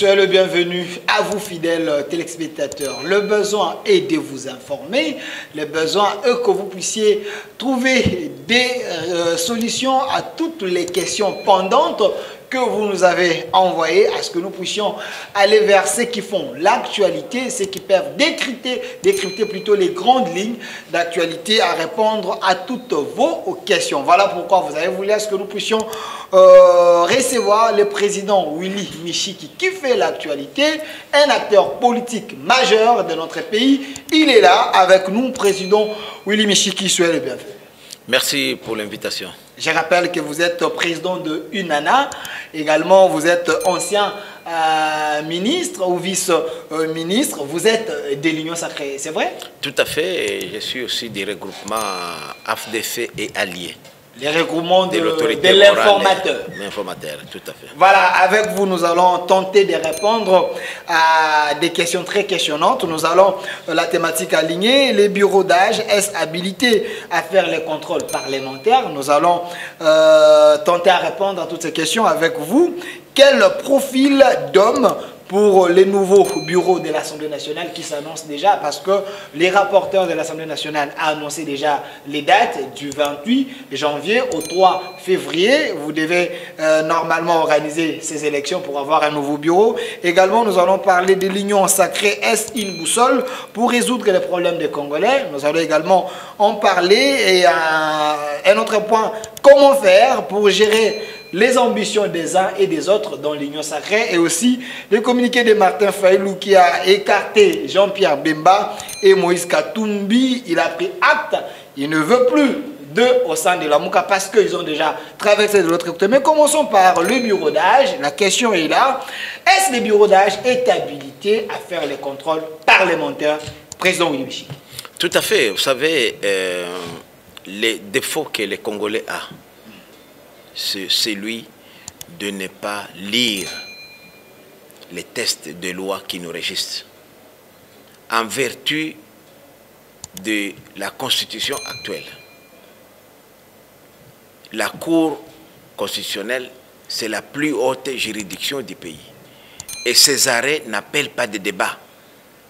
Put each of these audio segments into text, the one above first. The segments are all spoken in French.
soyez le bienvenu à vous fidèles téléspectateurs. Le besoin est de vous informer, le besoin est que vous puissiez trouver des solutions à toutes les questions pendantes que vous nous avez envoyées, à ce que nous puissions aller vers ceux qui font l'actualité, ceux qui peuvent décrypter plutôt les grandes lignes d'actualité à répondre à toutes vos questions. Voilà pourquoi vous avez voulu à ce que nous puissions recevoir le président Willy Michiki qui fait l'actualité, un acteur politique majeur de notre pays. Il est là avec nous, président Willy Michiki, soyez le bienvenu. Merci pour l'invitation. Je rappelle que vous êtes président de UNANA, également vous êtes ancien ministre ou vice-ministre, vous êtes de l'Union Sacrée, c'est vrai? Tout à fait, et je suis aussi des regroupements AFDC et alliés. Les regroupements de l'informateur. L'informateur, tout à fait. Voilà, avec vous, nous allons tenter de répondre à des questions très questionnantes. Nous allons la thématique alignée. Les bureaux d'âge, est-ce habilités à faire les contrôles parlementaires? Nous allons tenter à répondre à toutes ces questions avec vous. Quel profil d'homme pour les nouveaux bureaux de l'Assemblée nationale qui s'annoncent déjà, parce que les rapporteurs de l'Assemblée nationale ont annoncé déjà les dates du 28 janvier au 3 février. Vous devez normalement organiser ces élections pour avoir un nouveau bureau. Également, nous allons parler de l'Union Sacrée. Est-ce une boussole pour résoudre les problèmes des Congolais? Nous allons également en parler. Et un autre point, comment faire pour gérer les ambitions des uns et des autres dans l'Union Sacrée, et aussi le communiqué de Martin Fayulu qui a écarté Jean-Pierre Bemba et Moïse Katumbi. Il a pris acte, il ne veut plus d'eux au sein de la Mouka parce qu'ils ont déjà traversé de l'autre côté. Mais commençons par le bureau d'âge. La question est là. Est-ce que le bureau d'âge est habilité à faire les contrôles parlementaires? Président Willy Michiki. Tout à fait. Vous savez, les défauts que les Congolais ont, c'est celui de ne pas lire les textes de loi qui nous régissent. En vertu de la Constitution actuelle, la Cour constitutionnelle, c'est la plus haute juridiction du pays. Et ces arrêts n'appellent pas de débat.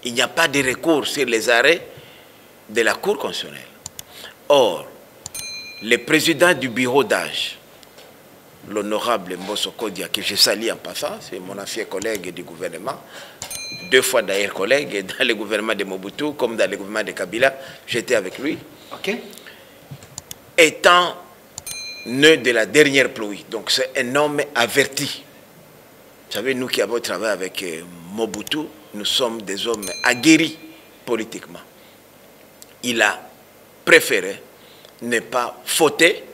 Il n'y a pas de recours sur les arrêts de la Cour constitutionnelle. Or, le président du bureau d'âge, l'honorable Mbosso Kodia, que je salue en passant, c'est mon ancien collègue du gouvernement, deux fois d'ailleurs collègue dans le gouvernement de Mobutu comme dans le gouvernement de Kabila, j'étais avec lui. Okay. Étant né de la dernière pluie, donc c'est un homme averti. Vous savez, nous qui avons travaillé avec Mobutu, nous sommes des hommes aguerris politiquement. Il a préféré ne pas fauter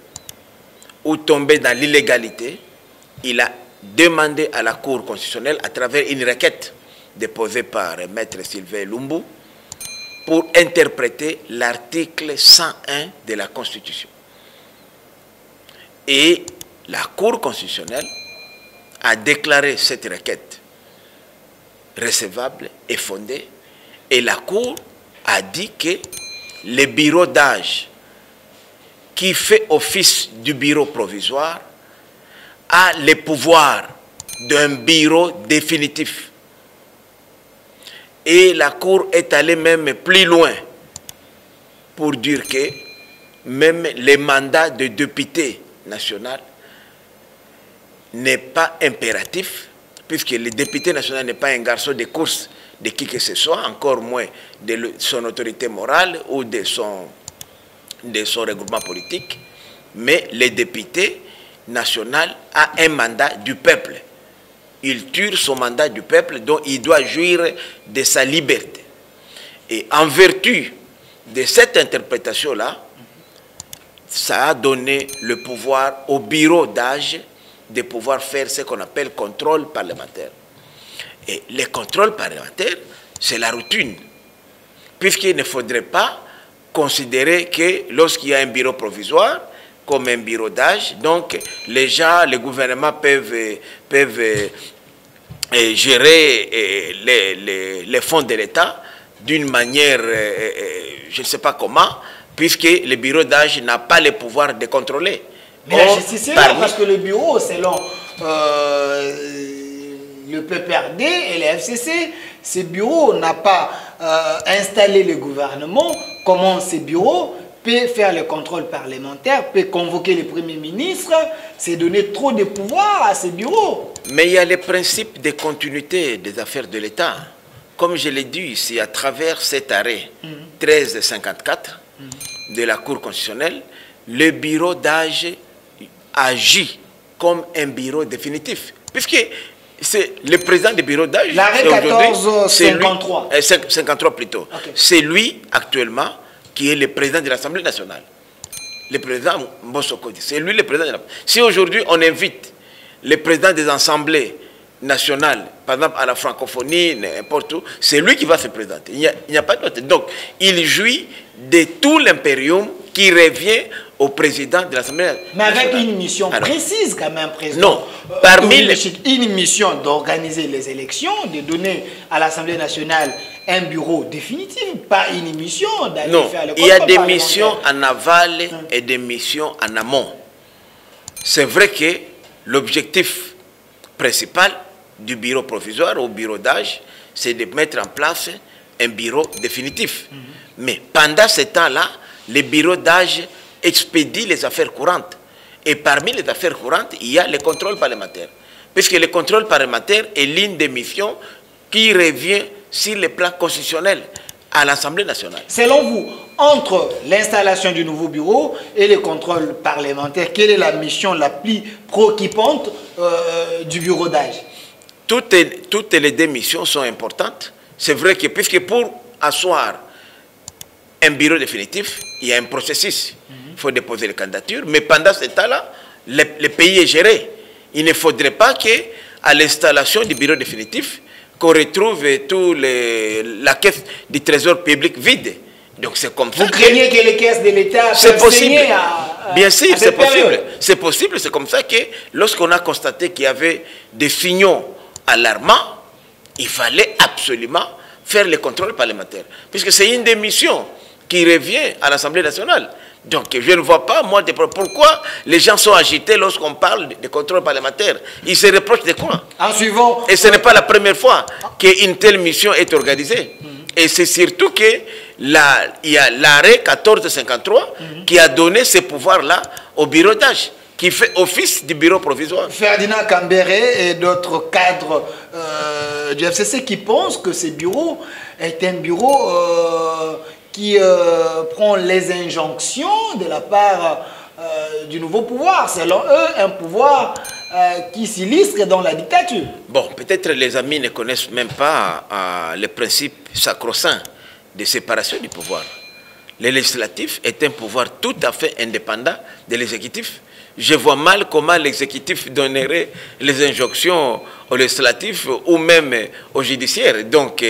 ou tomber dans l'illégalité. Il a demandé à la Cour constitutionnelle, à travers une requête déposée par Maître Sylvain Lumbu, pour interpréter l'article 101 de la Constitution. Et la Cour constitutionnelle a déclaré cette requête recevable et fondée, et la Cour a dit que les bureaux d'âge qui fait office du bureau provisoire a les pouvoirs d'un bureau définitif. Et la Cour est allée même plus loin pour dire que même les mandats de député national n'est pas impératif, puisque le député national n'est pas un garçon de course de qui que ce soit, encore moins de son autorité morale ou de son regroupement politique, mais le député national a un mandat du peuple. Il tire son mandat du peuple, dont il doit jouir de sa liberté. Et en vertu de cette interprétation-là, ça a donné le pouvoir au bureau d'âge de pouvoir faire ce qu'on appelle contrôle parlementaire. Et les contrôles parlementaires, c'est la routine, puisqu'il ne faudrait pas considérer que lorsqu'il y a un bureau provisoire, comme un bureau d'âge, donc les gens, les gouvernements peuvent gérer les fonds de l'État d'une manière, je ne sais pas comment, puisque le bureau d'âge n'a pas le pouvoir de contrôler. Mais la justice est là, parce que le bureau, selon le PPRD et les FCC. Ces bureaux n'ont pas installé le gouvernement. Comment ces bureaux peut faire le contrôle parlementaire, peut convoquer le Premier ministre, c'est donner trop de pouvoir à ces bureaux. Mais il y a les principes de continuité des affaires de l'État. Comme je l'ai dit ici, à travers cet arrêt 1354 de la Cour constitutionnelle, le bureau d'âge agit comme un bureau définitif. Puisque c'est le président du bureau d'âge, l'arrêt 1453. 53 plutôt. Okay. C'est lui actuellement qui est le président de l'Assemblée nationale. Le président Mbosoko, c'est lui le président de l'Assemblée. Si aujourd'hui on invite le président des assemblées nationales, par exemple à la francophonie, n'importe où, c'est lui qui va se présenter. Il n'y a pas d'autre. Donc, il jouit de tout l'impérium qui revient au président de l'Assemblée nationale. Mais avec une mission précise quand même, président. Non, parmi une mission d'organiser les élections, de donner à l'Assemblée nationale un bureau définitif, pas une mission d'aller faire le contrôle. Il y a des missions en aval et des missions en amont. C'est vrai que l'objectif principal du bureau provisoire au bureau d'âge, c'est de mettre en place un bureau définitif. Mais pendant ce temps-là, le bureau d'âge expédie les affaires courantes. Et parmi les affaires courantes, il y a le contrôle parlementaire. Puisque le contrôle parlementaire est l'une des missions qui revient sur le plan constitutionnel à l'Assemblée nationale. Selon vous, entre l'installation du nouveau bureau et le contrôle parlementaire, quelle est la mission la plus préoccupante du bureau d'âge? Toutes les deux missions sont importantes. C'est vrai que puisque pour asseoir un bureau définitif, il y a un processus. Il faut déposer les candidatures, mais pendant ce temps-là, le pays est géré. Il ne faudrait pas qu'à l'installation du bureau définitif, qu'on retrouve la caisse du trésor public vide. Donc c'est comme ça. Vous craignez que les caisses de l'État c'est possible. Bien sûr, c'est possible. C'est possible. C'est comme ça que lorsqu'on a constaté qu'il y avait des signaux alarmants, il fallait absolument faire le contrôle parlementaire. Puisque c'est une des missions qui revient à l'Assemblée nationale. Donc je ne vois pas, moi, pourquoi les gens sont agités lorsqu'on parle de contrôle parlementaire. Ils se reprochent de quoi? En suivant... Et ce n'est pas la première fois qu'une telle mission est organisée. Et c'est surtout qu'il y a l'arrêt 1453 qui a donné ce pouvoir-là au bureau d'âge, qui fait office du bureau provisoire. Ferdinand Kambere et d'autres cadres du FCC qui pensent que ce bureau est un bureau qui prend les injonctions de la part du nouveau pouvoir. Selon eux, un pouvoir qui s'illustre dans la dictature. Bon, peut-être les amis ne connaissent même pas le principe sacro-saint de séparation du pouvoir. Le législatif est un pouvoir tout à fait indépendant de l'exécutif. Je vois mal comment l'exécutif donnerait les injonctions au législatif ou même au judiciaire. Donc,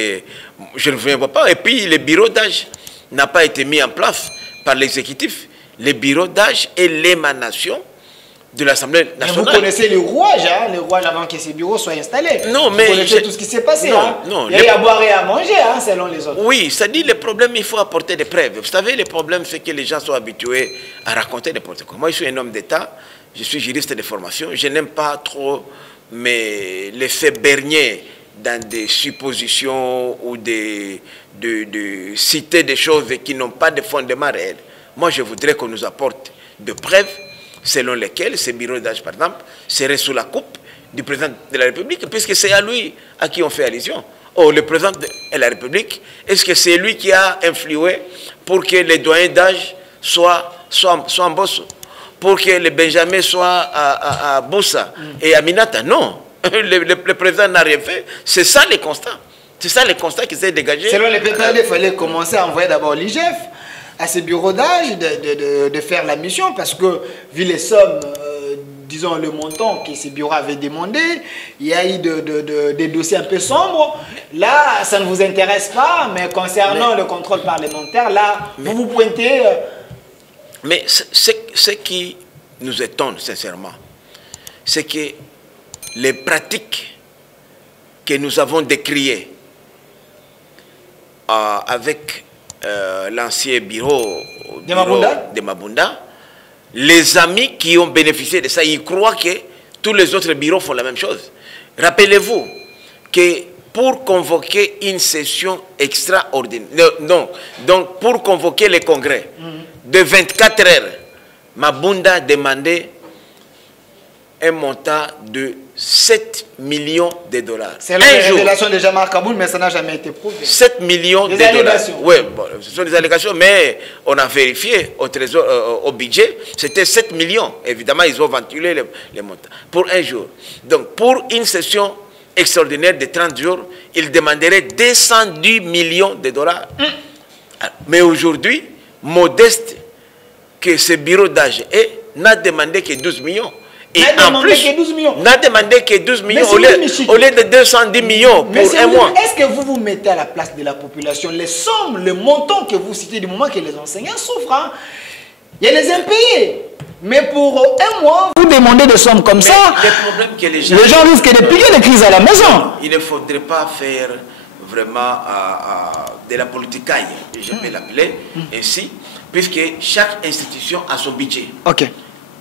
je ne vois pas. Et puis, le bureau d'âge n'a pas été mis en place par l'exécutif. Le bureau d'âge est l'émanation de l'Assemblée nationale. Mais vous connaissez le rouage, hein, avant que ces bureaux soient installés. Non, mais... Vous connaissez tout ce qui s'est passé. Non, hein. non, il y a à boire et à manger, hein, selon les autres. Oui, ça dit le problème, il faut apporter des preuves. Vous savez, le problème, c'est que les gens sont habitués à raconter n'importe quoi. Moi, je suis un homme d'État, je suis juriste de formation, je n'aime pas trop les faits bernier dans des suppositions ou de citer des choses qui n'ont pas de fondement réel. Moi, je voudrais qu'on nous apporte de preuves selon lesquelles ce bureau d'âge, par exemple, serait sous la coupe du président de la République, puisque c'est à lui à qui on fait allusion. Or, le président de la République, est-ce que c'est lui qui a influé pour que les doyens d'âge soient en Bosso, pour que les Benjamin soient à Boussa et à Minata? Non, le président n'a rien fait. C'est ça le constat. C'est ça le constat qui s'est dégagé. Selon les PPRD, il fallait commencer à envoyer d'abord l'IGF à ces bureaux d'âge de faire la mission, parce que vu les sommes, disons le montant que ces bureaux avaient demandé, il y a eu des dossiers un peu sombres. Là, ça ne vous intéresse pas, mais concernant le contrôle parlementaire, là, vous vous pointez... Mais ce qui nous étonne sincèrement, c'est que les pratiques que nous avons décriées avec l'ancien bureau de Mabunda, les amis qui ont bénéficié de ça, ils croient que tous les autres bureaux font la même chose. Rappelez-vous, que pour convoquer une session extraordinaire, donc pour convoquer le congrès de 24 heures, Mabunda demandait un montant de 7 millions de dollars. C'est la révélation de Jean-Marc Aboun, mais ça n'a jamais été prouvé. 7 millions de dollars. Oui, bon, ce sont des allégations, mais on a vérifié au trésor, au budget, c'était 7 millions. Évidemment, ils ont ventilé les montants pour un jour. Donc, pour une session extraordinaire de 30 jours, ils demanderaient 210 millions de dollars. Mais aujourd'hui, modeste que ce bureau d'âge n'a demandé que 12 millions. Et en plus, n'a demandé que 12 millions au lieu de 210 millions pour un mois. Est-ce que vous vous mettez à la place de la population? Les sommes, le montant que vous citez du moment que les enseignants souffrent, hein? Il y a les impayés. Mais pour un mois, vous demandez des sommes comme ça. Les gens risquent de payer les crises à la maison. Il ne faudrait pas faire vraiment de la politicaille, je vais l'appeler ainsi, puisque chaque institution a son budget. Ok.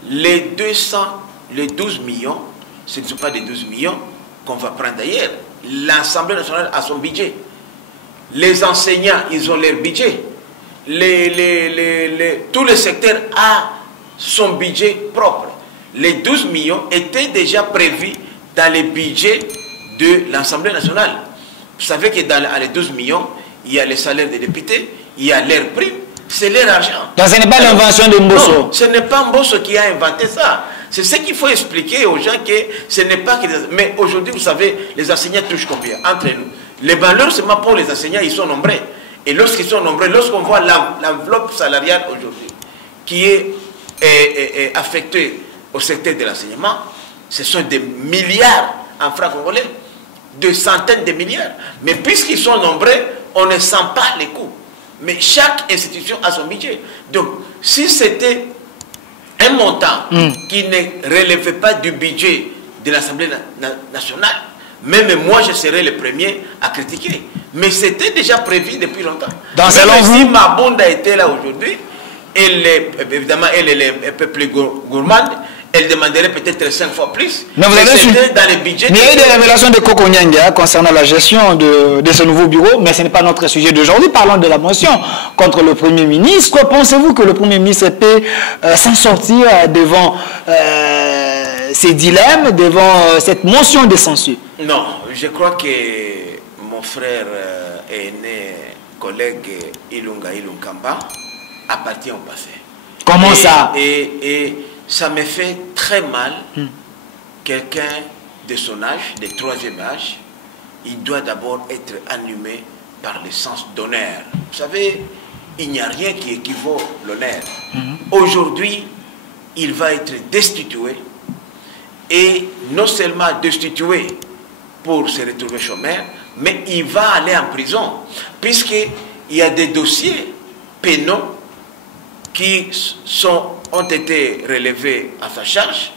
Les 12 millions, ce ne sont pas des 12 millions qu'on va prendre d'ailleurs. L'Assemblée nationale a son budget. Les enseignants, ils ont leur budget. Tout le secteur a son budget propre. Les 12 millions étaient déjà prévus dans le budget de l'Assemblée nationale. Vous savez que dans les 12 millions, il y a les salaires des députés, il y a leurs primes, c'est leur argent. Donc ce n'est pas l'invention de Mbosso. Non, ce n'est pas Mbosso qui a inventé ça. C'est ce qu'il faut expliquer aux gens, que ce n'est pas que... Mais aujourd'hui, vous savez, les enseignants touchent combien? Entre nous. Les valeurs, seulement pour les enseignants, ils sont nombreux. Et lorsqu'ils sont nombreux, lorsqu'on voit l'enveloppe salariale aujourd'hui, qui est affectée au secteur de l'enseignement, ce sont des milliards en francs congolais, de centaines de milliards. Mais puisqu'ils sont nombreux, on ne sent pas les coûts. Mais chaque institution a son budget. Donc, si c'était un montant qui ne relevait pas du budget de l'Assemblée nationale, même moi, je serais le premier à critiquer. Mais c'était déjà prévu depuis longtemps. Même si Mabunda était là aujourd'hui, évidemment, elle est un peu plus gourmande, elle demanderait peut-être 5 fois plus. Mais vous avez dans les budgets. Il y a eu des révélations de Koko Nyanga concernant la gestion de ce nouveau bureau, mais ce n'est pas notre sujet d'aujourd'hui. Parlons de la motion contre le Premier ministre. Pensez-vous que le Premier ministre peut s'en sortir devant ces dilemmes, devant cette motion de censure? Non, je crois que mon frère aîné, collègue Ilunga Ilunkamba, appartient au passé. Comment ça? Et ça me fait très mal. Quelqu'un de son âge, de 3e âge, il doit d'abord être animé par le sens d'honneur. Vous savez, il n'y a rien qui équivaut l'honneur. Aujourd'hui, il va être destitué, et non seulement destitué pour se retrouver chômeur, mais il va aller en prison, puisqu'il y a des dossiers pénaux qui ont été relevés à sa charge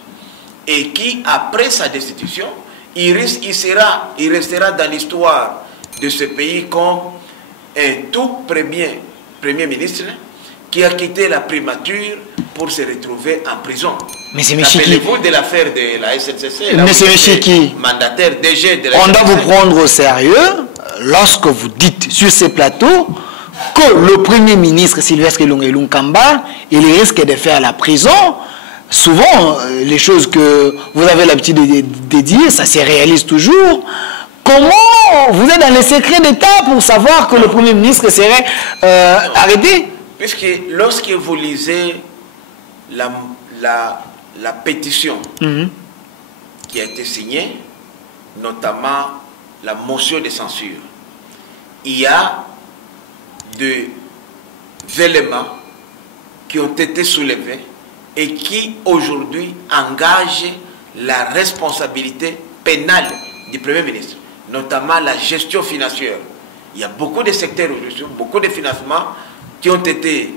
et qui, après sa destitution, il restera dans l'histoire de ce pays comme un tout premier ministre qui a quitté la primature pour se retrouver en prison. Rappelez-vous de l'affaire de la SNCC, Monsieur Chiki, mandataire DG de la on doit vous prendre au sérieux lorsque vous dites sur ces plateaux que le Premier ministre Sylvestre Ilunkamba, il risque de faire la prison. Souvent, les choses que vous avez l'habitude de dire, ça se réalise toujours. Comment vous êtes dans les secrets d'État pour savoir que le Premier ministre serait arrêté? Puisque lorsque vous lisez la pétition qui a été signée, notamment la motion de censure, il y a des éléments qui ont été soulevés et qui aujourd'hui engagent la responsabilité pénale du Premier ministre, notamment la gestion financière. Il y a beaucoup de secteurs aujourd'hui, beaucoup de financements qui ont été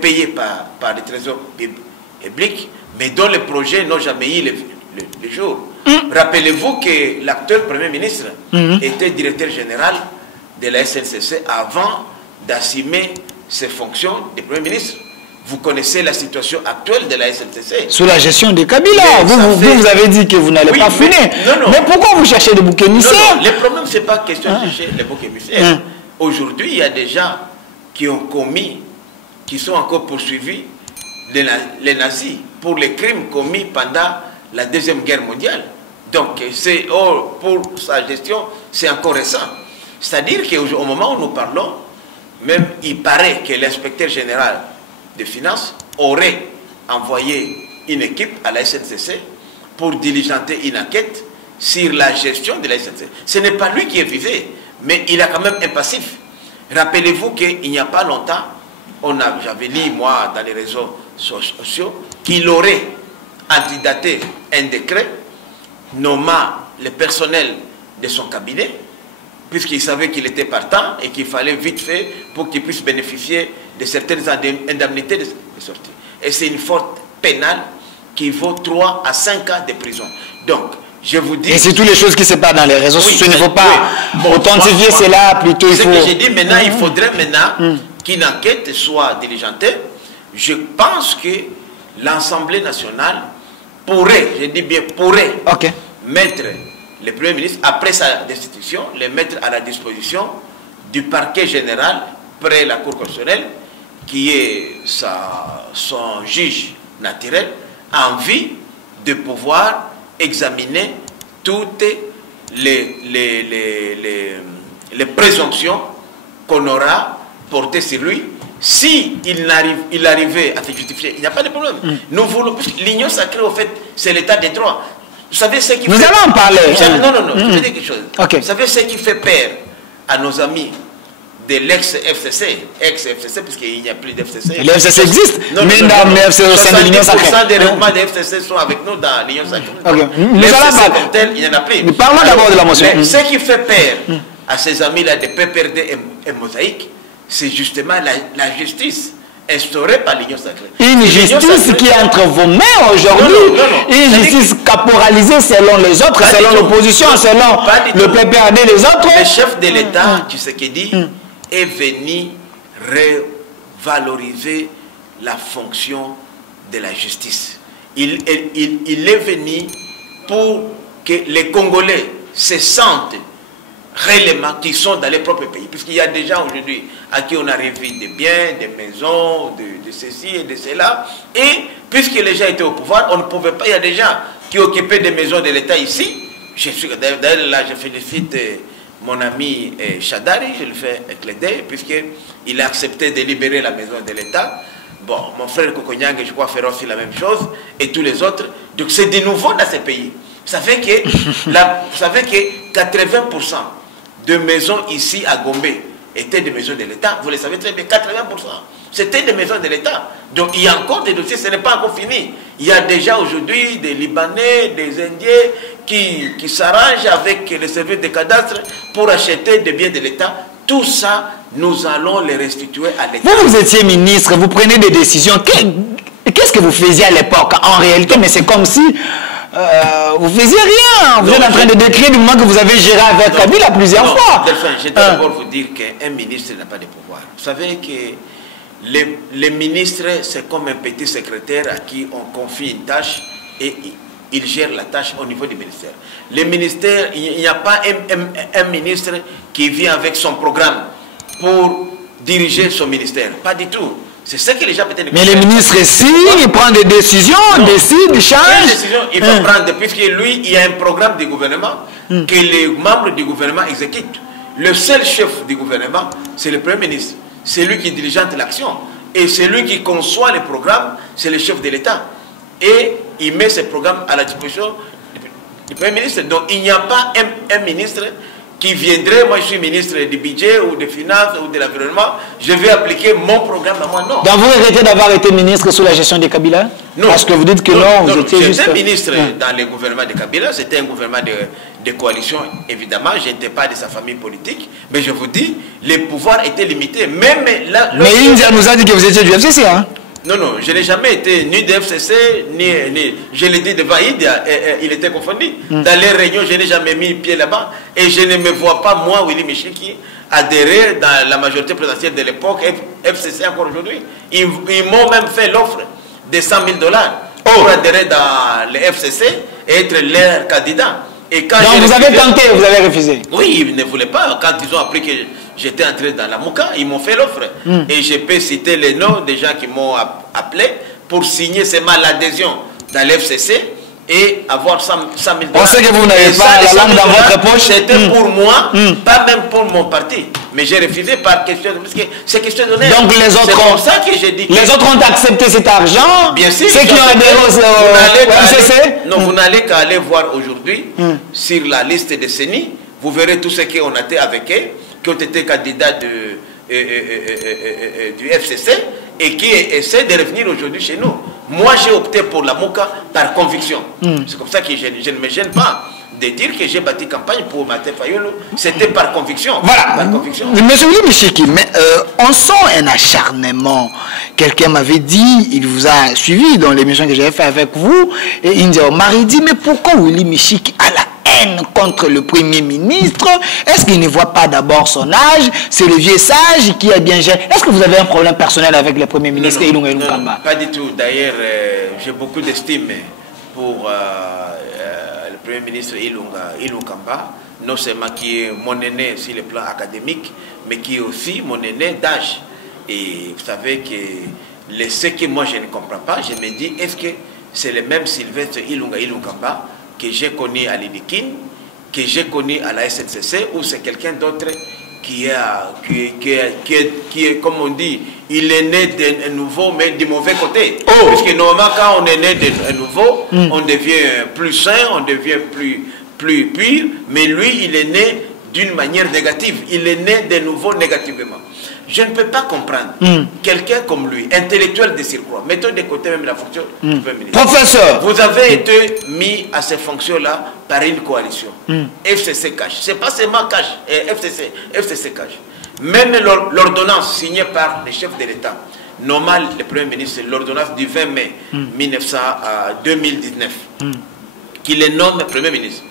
payés par les trésors publics, mais dont les projets n'ont jamais eu le jour. Rappelez-vous que l'actuel Premier ministre était directeur général de la SNCC avant d'assumer ses fonctions de Premier ministre. vous connaissez la situation actuelle de la SNCC. Sous la gestion de Kabila. Vous avez dit que vous n'allez pas finir. Mais pourquoi vous cherchez des boucs émissaires? Le problème, ce n'est pas question de chercher les boucs émissaires. Aujourd'hui, il y a des gens qui ont commis, qui sont encore poursuivis, les nazis, pour les crimes commis pendant la Deuxième Guerre mondiale. Donc, pour sa gestion, c'est encore récent. C'est-à-dire qu'au moment où nous parlons, même il paraît que l'inspecteur général des finances aurait envoyé une équipe à la SNCC pour diligenter une enquête sur la gestion de la SNCC. Ce n'est pas lui qui est visé, mais il a quand même un passif. Rappelez-vous qu'il n'y a pas longtemps, j'avais lu, moi, dans les réseaux sociaux, qu'il aurait antidaté un décret nommant le personnel de son cabinet, puisqu'il savait qu'il était partant et qu'il fallait vite fait pour qu'il puisse bénéficier de certaines indemnités de sortie. Et c'est une faute pénale qui vaut 3 à 5 ans de prison. Donc, je vous dis... Et c'est toutes les choses qui se passent dans les réseaux sociaux. Il ne faut pas authentifier cela, plutôt il faut... Ce que j'ai dit maintenant, il faudrait maintenant qu'une enquête soit diligentée. Je pense que l'Assemblée nationale pourrait, je dis bien pourrait, mettre le Premier ministre, après sa destitution, les mettre à la disposition du parquet général près la Cour constitutionnelle, qui est son juge naturel, en vue de pouvoir examiner toutes les présomptions qu'on aura portées sur lui. Si il arrivait à se justifier, il n'y a pas de problème. Nous voulons, l'union sacrée, au fait, c'est l'état des droits. Vous savez ce qui Nous allons en parler. Non, je vais dire quelque chose. Vous savez ce qui fait peur à nos amis de l'ex-FCC, ex-FCC, puisqu'il n'y a plus d'FCC. Le FCC existe, mais dans le FCC au sein de l'Union sacrée. 70% des règlements des FCC sont avec nous dans l'Union sacrée. Nous allons parler. Comme tel, il n'y en a plus. Nous parlons d'abord de la motion. Ce qui fait peur à ces amis-là de PPRD et Mosaïque, c'est justement la justice instaurée par l'Union sacrée. Une justice qui est entre vos mains aujourd'hui. Une justice caporalisée selon les autres, selon l'opposition, selon le PPRD et les autres. Le chef de l'État, tu sais qu'il dit, est venu revaloriser la fonction de la justice. Il est venu pour que les Congolais se sentent réellement qui sont dans les propres pays. Puisqu'il y a des gens aujourd'hui à qui on a réduit des biens, des maisons, de ceci et de cela. Et puisque les gens étaient au pouvoir, on ne pouvait pas. Il y a des gens qui occupaient des maisons de l'État ici. D'ailleurs, là, je félicite mon ami Chadari, je le fais éclairer, puisqu'il a accepté de libérer la maison de l'État. Bon, mon frère Kokonyang, je crois, fera aussi la même chose, et tous les autres. Donc c'est de nouveau dans ces pays. Vous savez que 80% de maisons ici à Gombe étaient des maisons de l'État. Vous le savez très bien, 80%. C'était des maisons de l'État. Donc il y a encore des dossiers, ce n'est pas encore fini. Il y a déjà aujourd'hui des Libanais, des Indiens qui s'arrangent avec les services de cadastre pour acheter des biens de l'État. Tout ça, nous allons les restituer à l'État. Vous étiez ministre, vous prenez des décisions. Qu'est-ce que vous faisiez à l'époque? En réalité, mais c'est comme si... vous ne faisiez rien. Vous êtes en train de décrire du moment que vous avez géré avec Kabila plusieurs fois. Je dois d'abord vous dire qu'un ministre n'a pas de pouvoir. Vous savez que les ministres, c'est comme un petit secrétaire à qui on confie une tâche et il gère la tâche au niveau du ministère. Les ministères, il n'y a pas un ministre qui vient avec son programme pour diriger son ministère. Pas du tout. C'est ce que les gens peut-être... Mais les ministres ici, ils prennent des décisions, décident, ils changent. Quelle décision il va prendre, puisque lui, il y a un programme du gouvernement que les membres du gouvernement exécutent. Le seul chef du gouvernement, c'est le Premier ministre. C'est lui qui diligente l'action. Et c'est lui qui conçoit les programmes, c'est le chef de l'État. Et il met ces programmes à la disposition du Premier ministre. Donc il n'y a pas un ministre qui viendrait, moi je suis ministre du budget ou des finances ou de l'environnement, je vais appliquer mon programme à moi, non. Donc vous regrettez d'avoir été ministre sous la gestion de Kabila? Non. Parce que vous dites que non, vous étiez juste... J'étais ministre dans le gouvernement de Kabila, c'était un gouvernement de coalition, évidemment, je n'étais pas de sa famille politique, mais je vous dis, les pouvoirs étaient limités. Même là... Mais India nous a dit que vous étiez du FCC, hein? Non, je n'ai jamais été ni de FCC, ni je l'ai dit devant India, il était confondu. Dans les réunions, je n'ai jamais mis pied là-bas. Et je ne me vois pas, moi, Willy Michiki, adhéré dans la majorité présidentielle de l'époque, FCC encore aujourd'hui. Ils m'ont même fait l'offre de 100 000 $ pour adhérer dans le FCC et être leur candidat. Et quand donc vous avez tenté, vous avez refusé? Oui, ils ne voulaient pas. Quand ils ont appris que j'étais entré dans la MOCA, ils m'ont fait l'offre. Et je peux citer les noms des gens qui m'ont appelé pour signer seulement l'adhésion dans l'FCC et avoir 100 000 $. On sait que vous n'avez pas la langue dans votre poche. C'était pour moi, pas même pour mon parti. Mais j'ai refusé par question, parce que c'est question d'honneur. Donc les autres, c'est pour ça que j'ai dit que les autres ont accepté cet argent. Bien sûr. Ceux qui ont adhéré au FCC. Non, vous n'allez qu'à aller voir aujourd'hui sur la liste de CENI. Vous verrez tous ceux qui ont été avec eux, qui ont été candidats du FCC et qui essaient de revenir aujourd'hui chez nous. Moi, j'ai opté pour la MOCA par conviction. C'est comme ça que je ne me gêne pas de dire que j'ai bâti campagne pour Martin Fayulu. C'était par conviction. Voilà. Par conviction. Monsieur Willy Michiki, mais on sent un acharnement. Quelqu'un m'avait dit, il vous a suivi dans l'émission que j'avais fait avec vous, et il me dit, mais pourquoi Willy Michiki a la haine contre le Premier ministre? Est-ce qu'il ne voit pas d'abord son âge? C'est le vieux sage qui est bien géré. Est-ce que vous avez un problème personnel avec le Premier ministre Ilunga Ilunkamba? Pas du tout. D'ailleurs, j'ai beaucoup d'estime pour le Premier ministre Ilunga Ilunkamba, non seulement qui est mon aîné sur le plan académique, mais qui est aussi mon aîné d'âge. Et vous savez que ce que moi je ne comprends pas, je me dis, est-ce que c'est le même Sylvestre Ilunga Ilunkamba que j'ai connu à l'IDIKIN, que j'ai connu à la SNCC, ou c'est quelqu'un d'autre qui est, comme on dit, il est né d'un nouveau, mais du mauvais côté. Puisque normalement, quand on est né d'un nouveau, on devient plus sain, on devient plus pur, mais lui, il est né d'une manière négative. Il est né de nouveau négativement. Je ne peux pas comprendre quelqu'un comme lui, intellectuel de surcroît, mettons de côté même la fonction du Premier ministre. Professeur, vous avez été mis à ces fonctions-là par une coalition. FCC cache. Ce n'est pas seulement cache, FCC cache. Même l'ordonnance signée par le chef de l'État, normal, le Premier ministre, l'ordonnance du 20 mai 2019, qui le nomme Premier ministre.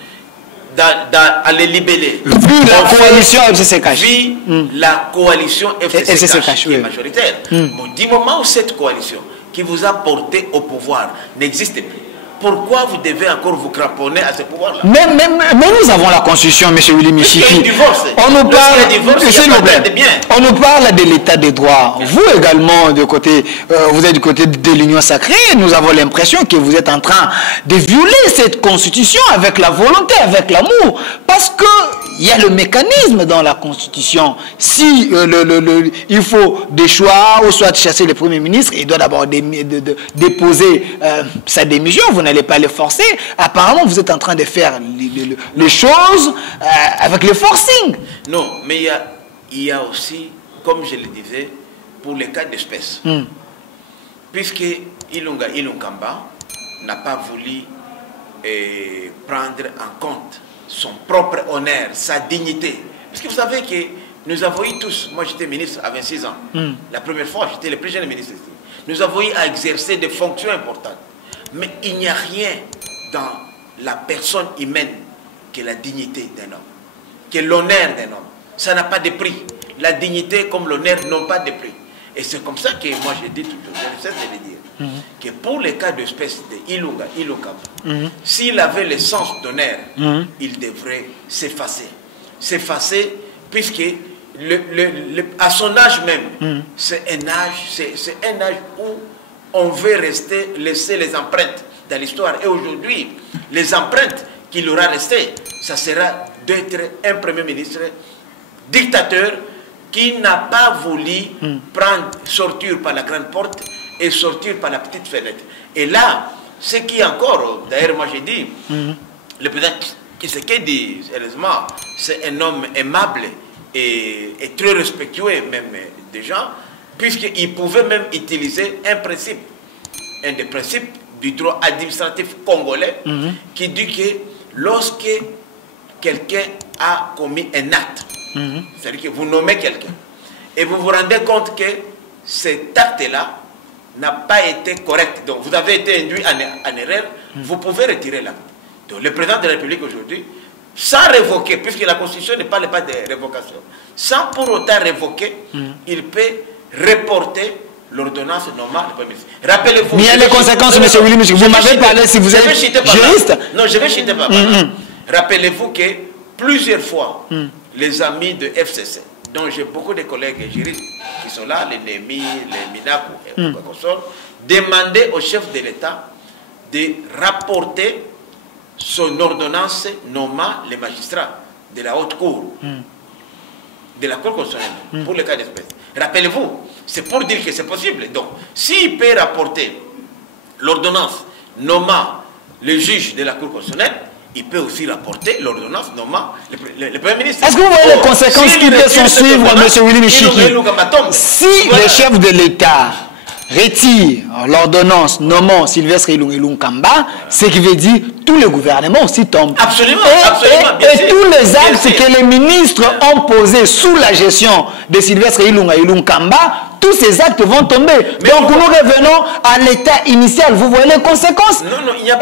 À les libeller. Vu la coalition FCC cache. Vu la coalition FCC cache qui est majoritaire. Bon, du moment où cette coalition qui vous a porté au pouvoir n'existe plus, pourquoi vous devez encore vous cramponner à ce pouvoir-là? Mais nous avons la Constitution, M. Willy Michiki. On nous parle de l'état des droits. Vous également, vous êtes du côté de l'Union sacrée. Nous avons l'impression que vous êtes en train de violer cette Constitution avec la volonté, avec l'amour. Parce qu'il y a le mécanisme dans la Constitution. Si il faut des choix, ou soit chasser le Premier ministre, il doit d'abord déposer sa démission. Vous n'allez pas le forcer. Apparemment, vous êtes en train de faire les choses avec le forcing. Non, mais il y a aussi, comme je le disais, pour les cas d'espèce. Puisque Ilunga Ilunkamba n'a pas voulu prendre en compte son propre honneur, sa dignité. Parce que vous savez que nous avons eu tous, moi j'étais ministre à 26 ans, la première fois, j'étais le plus jeune ministre. Nous avons eu à exercer des fonctions importantes. Mais il n'y a rien dans la personne humaine que la dignité d'un homme, que l'honneur d'un homme. Ça n'a pas de prix. La dignité comme l'honneur n'ont pas de prix. Et c'est comme ça que moi je dis toujours, je ne cesse de le dire, que pour les cas d'espèce de Ilunga Ilunkamba, s'il avait le sens d'honneur, il devrait s'effacer. S'effacer puisque à son âge même, c'est un âge où on veut laisser les empreintes dans l'histoire. Et aujourd'hui, les empreintes qu'il aura restées, ça sera d'être un Premier ministre dictateur qui n'a pas voulu sortir par la grande porte et sortir par la petite fenêtre. Et là, ce qui est encore, d'ailleurs moi j'ai dit, le président Tshisekedi, sérieusement, c'est un homme aimable et très respectueux même des gens, puisqu'il pouvait même utiliser un des principes du droit administratif congolais, qui dit que lorsque quelqu'un a commis un acte, c'est-à-dire que vous nommez quelqu'un, et vous vous rendez compte que cet acte-là n'a pas été correct, donc vous avez été induit en erreur, vous pouvez retirer l'acte. Donc le président de la République aujourd'hui sans révoquer, puisque la Constitution ne parle pas de révocation, sans pour autant révoquer, il peut reporter l'ordonnance normale du Premier ministre. Rappelez-vous. Mais il y a les conséquences, M. Willy. Vous m'avez parlé si vous êtes juriste. Non, je vais citer par là. Rappelez-vous que plusieurs fois, les amis de FCC, dont j'ai beaucoup de collègues juristes qui sont là, les Némi, les Minakou et consorts, demandaient au chef de l'État de rapporter son ordonnance nommant les magistrats de la haute cour, de la cour constitutionnelle, pour le cas d'espèce. Rappelez-vous, c'est pour dire que c'est possible. Donc, s'il peut rapporter l'ordonnance nommant le juge de la cour constitutionnelle, il peut aussi rapporter l'ordonnance nommant le Premier ministre. Est-ce que vous voyez les conséquences qui peuvent s'en suivre, M. Willy Michiki? Si le chef de l'État retire l'ordonnance nommant Sylvestre Ilunga Kamba, ce qui veut dire tous les gouvernements aussi tombent. Absolument, et tous les actes que les ministres ont posés sous la gestion de Sylvestre Ilunga Kamba, tous ces actes vont tomber. Mais donc nous revenons à l'état initial. Vous voyez les conséquences?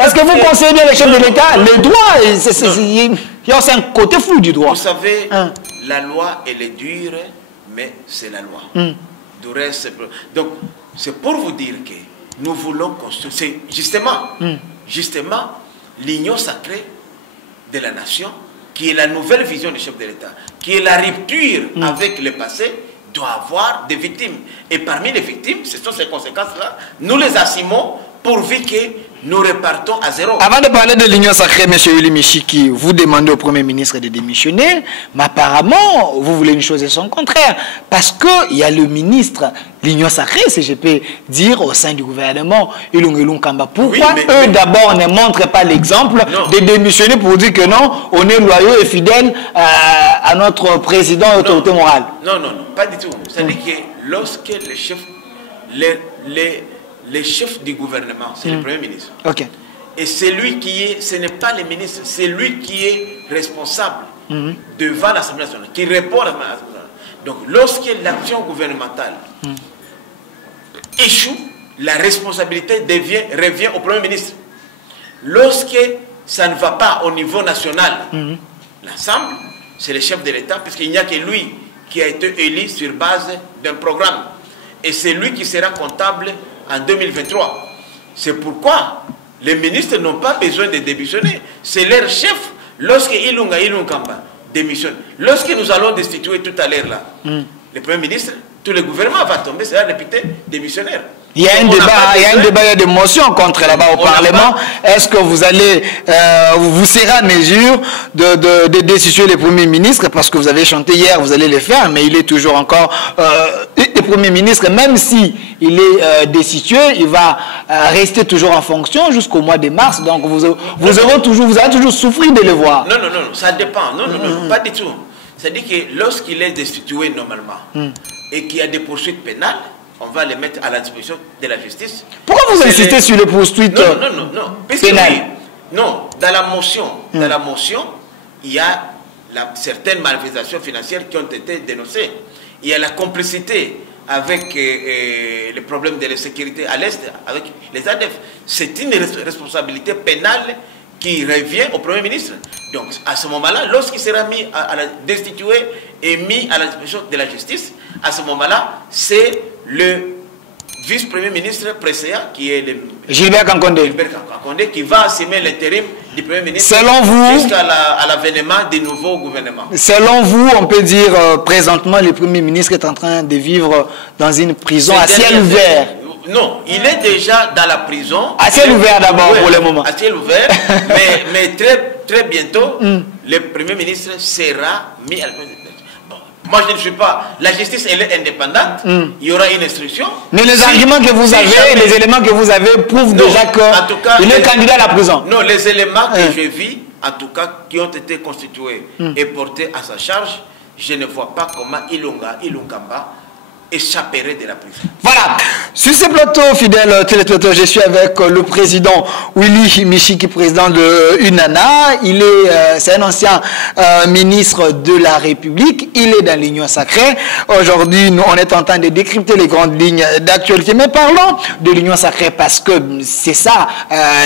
Est-ce que vous conseillez bien le chef de l'État? Le droit, il y a aussi un côté flou du droit. Vous savez, la loi, elle est dure, mais c'est la loi. Du reste, donc, c'est pour vous dire que nous voulons construire, c'est justement l'union sacrée de la nation, qui est la nouvelle vision du chef de l'État, qui est la rupture avec le passé, doit avoir des victimes. Et parmi les victimes, ce sont ces conséquences-là, nous les assumons pourvu que nous repartons à zéro. Avant de parler de l'union sacrée, M. Willy Michiki, vous demandez au Premier ministre de démissionner, mais apparemment, vous voulez une chose et son contraire. Parce qu'il y a le ministre, l'union sacrée, si je peux dire, au sein du gouvernement, Ilunga Kamba. Pourquoi eux, d'abord, ne montrent pas l'exemple de démissionner pour dire que non, on est loyaux et fidèles à notre président et autorité morale? Non, pas du tout. C'est-à-dire que lorsque les chefs du gouvernement, c'est le Premier ministre. Et c'est lui qui est, ce n'est pas le ministre, c'est lui qui est responsable devant l'Assemblée nationale, qui répond à l'Assemblée nationale. Donc, lorsque l'action gouvernementale échoue, la responsabilité revient au Premier ministre. Lorsque ça ne va pas au niveau national, l'ensemble, c'est le chef de l'État, puisqu'il n'y a que lui qui a été élu sur base d'un programme. Et c'est lui qui sera comptable en 2023. C'est pourquoi les ministres n'ont pas besoin de démissionner. C'est leur chef. Lorsque Ilunga Kamba démissionne, lorsque nous allons destituer tout à l'heure là, le Premier ministre, tout le gouvernement va tomber, c'est un député démissionnaire. Il y a un débat, il y a des motions contre là-bas au Parlement. Est-ce que vous allez, vous serez en mesure de destituer le Premier ministre? Parce que vous avez chanté hier, vous allez le faire, mais il est toujours encore le Premier ministre, même si il est destitué, il va rester toujours en fonction jusqu'au mois de mars. Donc vous allez toujours souffrir de le voir. Non, ça dépend. Non, pas du tout. C'est-à-dire que lorsqu'il est destitué normalement et qu'il y a des poursuites pénales, on va les mettre à la disposition de la justice. Pourquoi vous insistez sur les poursuites pénales? Non, dans la motion, il y a certaines malversations financières qui ont été dénoncées. Il y a la complicité avec les problèmes de la sécurité à l'Est, avec les ADF. C'est une responsabilité pénale qui revient au Premier ministre. Donc, à ce moment-là, lorsqu'il sera mis destitué et mis à la disposition de la justice, à ce moment-là, c'est le vice-premier ministre précédent qui est Gilbert Kankonde, qui va assumer l'intérim du Premier ministre jusqu'à l'avènement du nouveau gouvernement. Selon vous, on peut dire présentement, le Premier ministre est en train de vivre dans une prison à ciel ouvert. Non, il est déjà dans la prison. À ciel ouvert d'abord pour le moment. À ciel ouvert, mais très bientôt, le Premier ministre sera mis à la prison. Moi, je ne suis pas... La justice, elle est indépendante. Il y aura une instruction. Mais les arguments que vous avez, les éléments que vous avez prouvent déjà qu'il est candidat à la prison. Non, les éléments que je vis, en tout cas, qui ont été constitués et portés à sa charge, je ne vois pas comment Ilunga Kamba échapperait de la prison. Voilà, sur ce plateau, fidèle téléspectateur, je suis avec le président Willy Michiki, président de UNANA. C'est un ancien ministre de la République. Il est dans l'Union sacrée. Aujourd'hui, on est en train de décrypter les grandes lignes d'actualité. Mais parlons de l'Union sacrée parce que c'est ça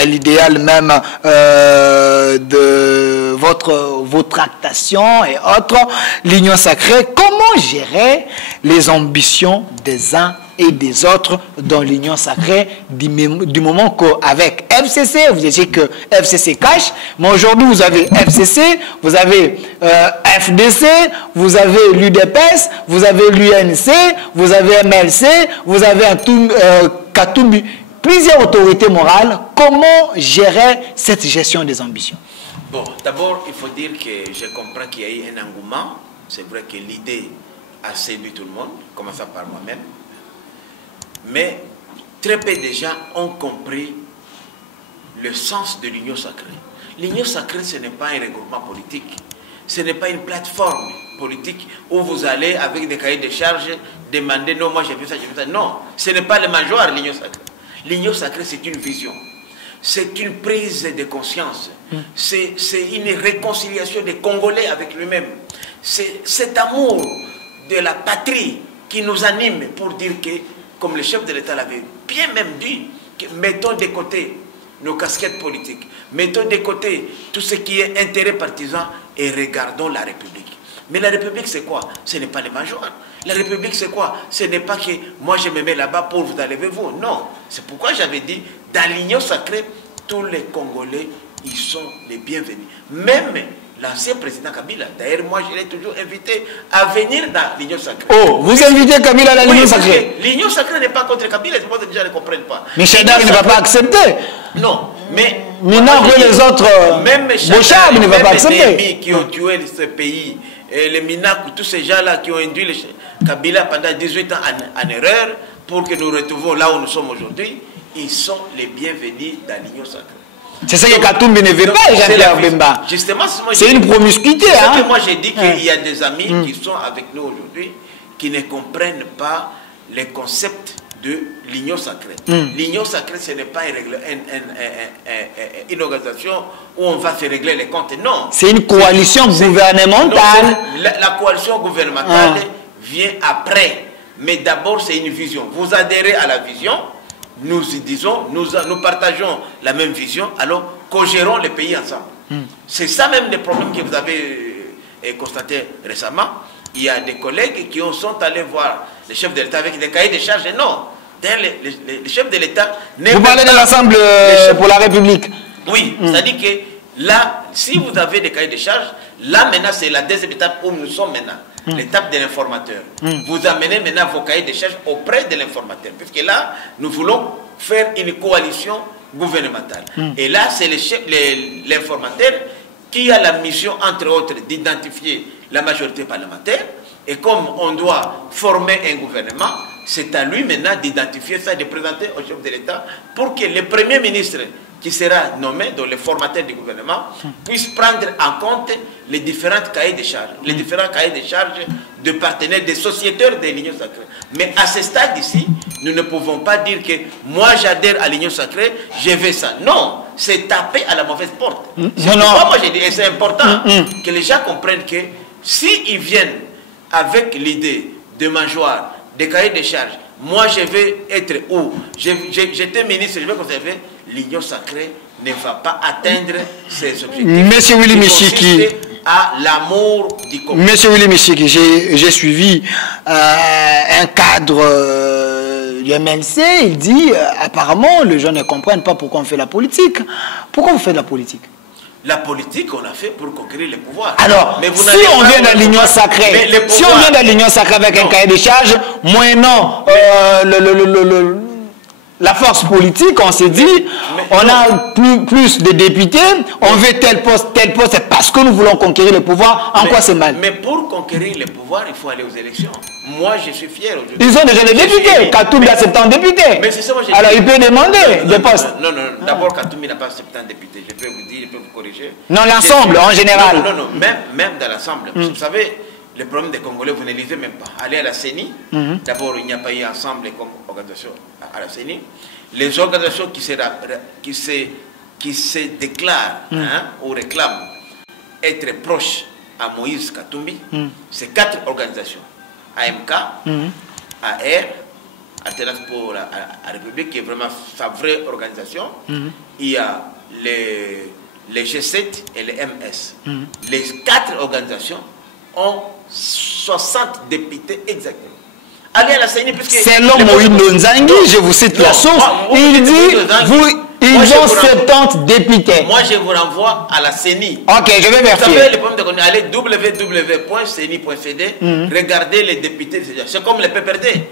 l'idéal même de vos tractations et autres. L'Union sacrée, comment gérer les ambitions des uns et des autres dans l'Union sacrée du moment qu'avec FCC, vous disiez que FCC cache, mais aujourd'hui vous avez FCC, vous avez FDC, vous avez l'UDPS, vous avez l'UNC, vous avez MLC, vous avez Katumbi, plusieurs autorités morales. Comment gérer cette gestion des ambitions? Bon, d'abord, il faut dire que je comprends qu'il y a eu un engouement. C'est vrai que l'idée a séduit tout le monde, commençant par moi-même. Mais très peu de gens ont compris le sens de l'union sacrée. L'union sacrée, ce n'est pas un regroupement politique. Ce n'est pas une plateforme politique où vous allez, avec des cahiers de charges, demander « Non, moi j'ai fait ça, j'ai fait ça ». Non, ce n'est pas le major, l'union sacrée. L'union sacrée, c'est une vision. C'est une prise de conscience. C'est une réconciliation des Congolais avec lui-même. C'est cet amour de la patrie qui nous anime pour dire que, comme le chef de l'État l'avait bien même dit, que mettons de côté nos casquettes politiques, mettons de côté tout ce qui est intérêt partisan et regardons la République. Mais la République, c'est quoi? Ce n'est pas les majors. La République, c'est quoi? Ce n'est pas que moi je me mets là-bas pour vous enlever vous. Non. C'est pourquoi j'avais dit, dans l'union sacrée, tous les Congolais, ils sont les bienvenus. Même l'ancien président Kabila. D'ailleurs, moi, je l'ai toujours invité à venir dans l'union sacrée. Oh, vous invitez Kabila à l'union sacrée? L'union sacrée n'est pas contre Kabila, les gens déjà ne comprennent pas. Michel Dar ne va pas accepter. Non, mais... Maintenant que les autres... Même Bochab ne va pas accepter. Les qui ont tué ce pays, et les Minakou, tous ces gens-là qui ont induit Kabila pendant 18 ans en erreur, pour que nous retrouvons là où nous sommes aujourd'hui, ils sont les bienvenus dans l'union sacrée. C'est ça que Katumbi ne veut pas, Jean-Pierre Bemba. Justement, c'est une promiscuité. Hein? Moi, j'ai dit qu'il y a des amis qui sont avec nous aujourd'hui qui ne comprennent pas les concepts de l'union sacrée. L'union sacrée, ce n'est pas une organisation où on va se régler les comptes. Non. C'est une coalition gouvernementale. Non, la coalition gouvernementale vient après. Mais d'abord, c'est une vision. Vous adhérez à la vision. Nous disons, nous partageons la même vision, alors co-gérons les pays ensemble. C'est ça même le problème que vous avez constaté récemment. Il y a des collègues qui sont allés voir le chef de l'État avec des cahiers de charges. Non, les chefs de l'État... Vous parlez de l'Assemblée pour la République? Oui, c'est-à-dire que là, si vous avez des cahiers de charges, là maintenant c'est la deuxième étape où nous sommes maintenant. L'étape de l'informateur. Vous amenez maintenant vos cahiers de charges auprès de l'informateur. Parce que là, nous voulons faire une coalition gouvernementale. Et là, c'est l'informateur qui a la mission, entre autres, d'identifier la majorité parlementaire. Et comme on doit former un gouvernement, c'est à lui maintenant d'identifier ça, de présenter au chef de l'État pour que le Premier ministre qui sera nommé, dans le formateur du gouvernement, puisse prendre en compte les différents cahiers de charges, les différents cahiers de charges de partenaires, des sociétaires de l'Union sacrée. Mais à ce stade ici, nous ne pouvons pas dire que moi j'adhère à l'Union sacrée, je veux ça. Non, c'est taper à la mauvaise porte. C'est moi j'ai dit, et c'est important que les gens comprennent que s'ils viennent avec l'idée de mangeoire, des cahiers de charges, moi je vais être où? J'étais ministre, je vais conserver. L'union sacrée ne va pas atteindre ses objectifs. Monsieur Willy Michiki, à l'amour du Congo. Monsieur Willy Michiki, j'ai suivi un cadre du MLC. Il dit apparemment les gens ne comprennent pas pourquoi on fait la politique. Pourquoi vous faites la politique? La politique, on l'a fait pour conquérir le pouvoir. Alors, mais vous si on vient dans l'union sacrée, si on vient dans l'union sacrée avec un cahier de charges, moyennant la force politique, on s'est dit, on a plus de députés, on veut tel poste, c'est parce que nous voulons conquérir le pouvoir. En quoi c'est mal? Mais pour conquérir le pouvoir, il faut aller aux élections. Moi, je suis fier aujourd'hui. Ils ont déjà les députés. Katoumi a 70 députés. Mais c'est ça, moi, alors, il peut demander des postes. Non, d'abord, Katoumi n'a pas 70 députés. Je peux vous dire, je peux vous corriger. Non, l'ensemble, en général. Non, même dans l'ensemble. Vous savez, Le problème des Congolais, vous ne lisez même pas. Allez à la CENI. D'abord, il n'y a pas eu ensemble comme organisation à la CENI. Les organisations qui se déclarent ou réclament être proches à Moïse Katumbi, c'est 4 organisations. AMK, AR, Alternative pour la République, qui est vraiment sa vraie organisation. Il y a les G7 et les MS. Les 4 organisations ont 60 députés exactement. Allez à la CENI, puisque... Selon Moïse Nzangi, je vous cite la source, il dit, ils ont 70 députés. Moi, je vous renvoie à la CENI. Ok, je vais vérifier. Vous savez, le problème de connaître, allez www.ceni.cd, regardez les députés. C'est comme les PPRD.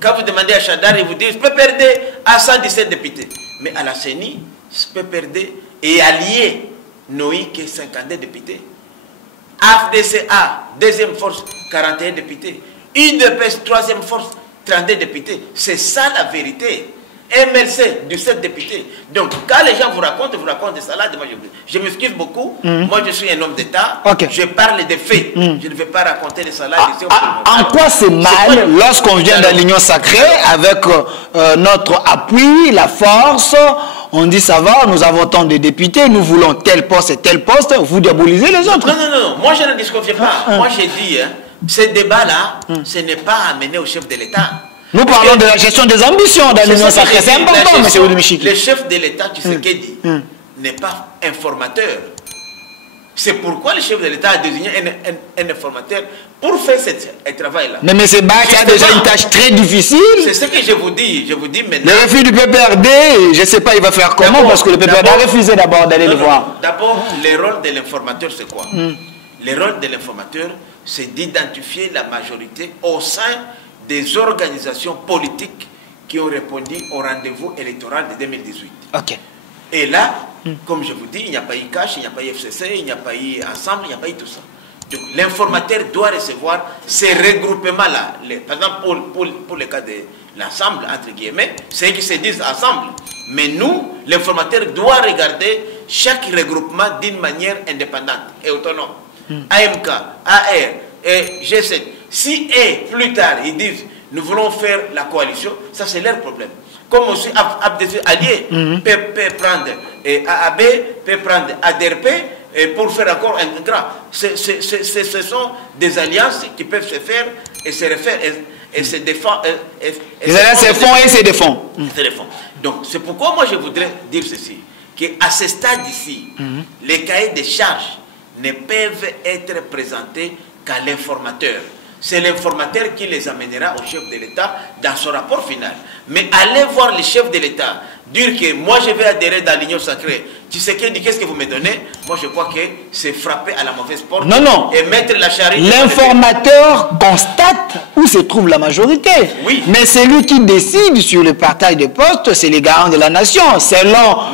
Quand vous demandez à Chadar, ils vous disent PPRD a 117 députés. Mais à la CENI, PPRD est allié Noï qui est 52 députés. AFDCA, deuxième force, 41 députés. UDPS, troisième force, 32 députés. C'est ça la vérité. MLC, 17 députés. Donc, quand les gens vous racontent des salades, moi je m'excuse beaucoup. Moi, je suis un homme d'État. Je parle des faits. Je ne vais pas raconter des salades. En quoi c'est mal lorsqu'on vient de l'Union sacrée avec notre appui, la force? On dit ça va, nous avons tant de députés, nous voulons tel poste et tel poste, vous diabolisez les autres. Non, moi je ne disconfie pas. Moi j'ai dit, ce débat-là, ce n'est pas amené au chef de l'État. Nous parlons de la gestion des ambitions dans l'Union sacrée, c'est important, M. Oudoumichiki. Le chef de l'État, Tshisekedi, n'est pas informateur. C'est pourquoi le chef de l'État a désigné un informateur pour faire ce travail-là. Mais M. Bach a déjà une tâche très difficile. C'est ce que je vous dis maintenant. Le refus du PPRD, je ne sais pas, il va faire comment, parce que le PPRD a refusé d'abord d'aller le voir. D'abord, le rôle de l'informateur, c'est quoi? Le rôle de l'informateur, c'est d'identifier la majorité au sein des organisations politiques qui ont répondu au rendez-vous électoral de 2018. Ok. Et là, comme je vous dis, il n'y a pas eu CACH, il n'y a pas eu FCC, il n'y a pas eu Ensemble, il n'y a pas eu tout ça. Donc l'informateur doit recevoir ces regroupements-là. Par exemple, pour le cas de l'Ensemble, entre guillemets, c'est eux qui se disent ensemble. Mais nous, l'informateur doit regarder chaque regroupement d'une manière indépendante et autonome. AMK, AR et G7. Si et plus tard ils disent nous voulons faire la coalition, ça c'est leur problème. Comme aussi alliés peut prendre AAB, peut prendre ADRP pour faire encore un grand. Ce sont des alliances qui peuvent se faire et se refaire et se défendre. Les alliances se font et se défendent. Donc c'est pourquoi moi je voudrais dire ceci, qu'à ce stade ici, les cahiers de charges ne peuvent être présentés qu'à l'informateur. C'est l'informateur qui les amènera au chef de l'État dans son rapport final. Mais allez voir le chef de l'État, dire que moi je vais adhérer dans l'Union sacrée. Tu sais qu'est-ce que vous me donnez? Moi je crois que c'est frapper à la mauvaise porte et mettre la charrue. L'informateur constate où se trouve la majorité. Oui. Mais c'est lui qui décide sur le partage des postes, c'est les garants de la nation. Selon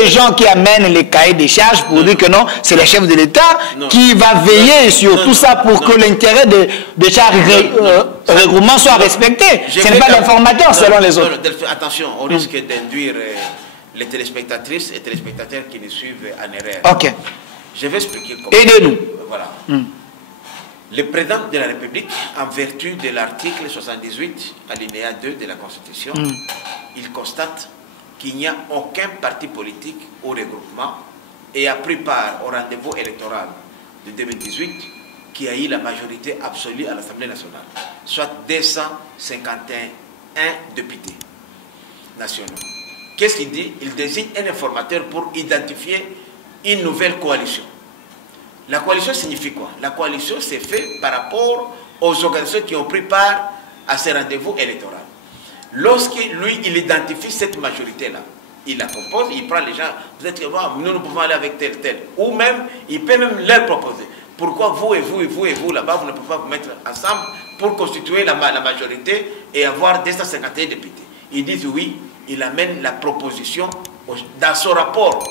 les gens qui amènent les cahiers des charges pour dire que non, c'est le chef de l'État qui va veiller sur tout ça pour que l'intérêt de chaque regroupement soit respecté. Ce n'est pas l'informateur selon les autres. Attention, on risque d'induire les téléspectatrices et téléspectateurs qui nous suivent en erreur. Ok. Je vais expliquer comment. Aidez-nous. Voilà. Le président de la République, en vertu de l'article 78, alinéa 2 de la Constitution, il constate qu'il n'y a aucun parti politique ou regroupement et a pris part au rendez-vous électoral de 2018 qui a eu la majorité absolue à l'Assemblée nationale, soit 251 députés nationaux. Qu'est-ce qu'il dit? Il désigne un informateur pour identifier une nouvelle coalition. La coalition signifie quoi? La coalition s'est faite par rapport aux organisations qui ont pris part à ce rendez-vous électoral. Lorsqu'il il identifie cette majorité-là, il la compose, il prend les gens, vous êtes nous pouvons aller avec tel, tel. Ou même, il peut même leur proposer. Pourquoi vous et vous et vous et vous là-bas, vous ne pouvez pas vous mettre ensemble pour constituer la majorité et avoir 251 députés? Ils disent oui, il amène la proposition dans son rapport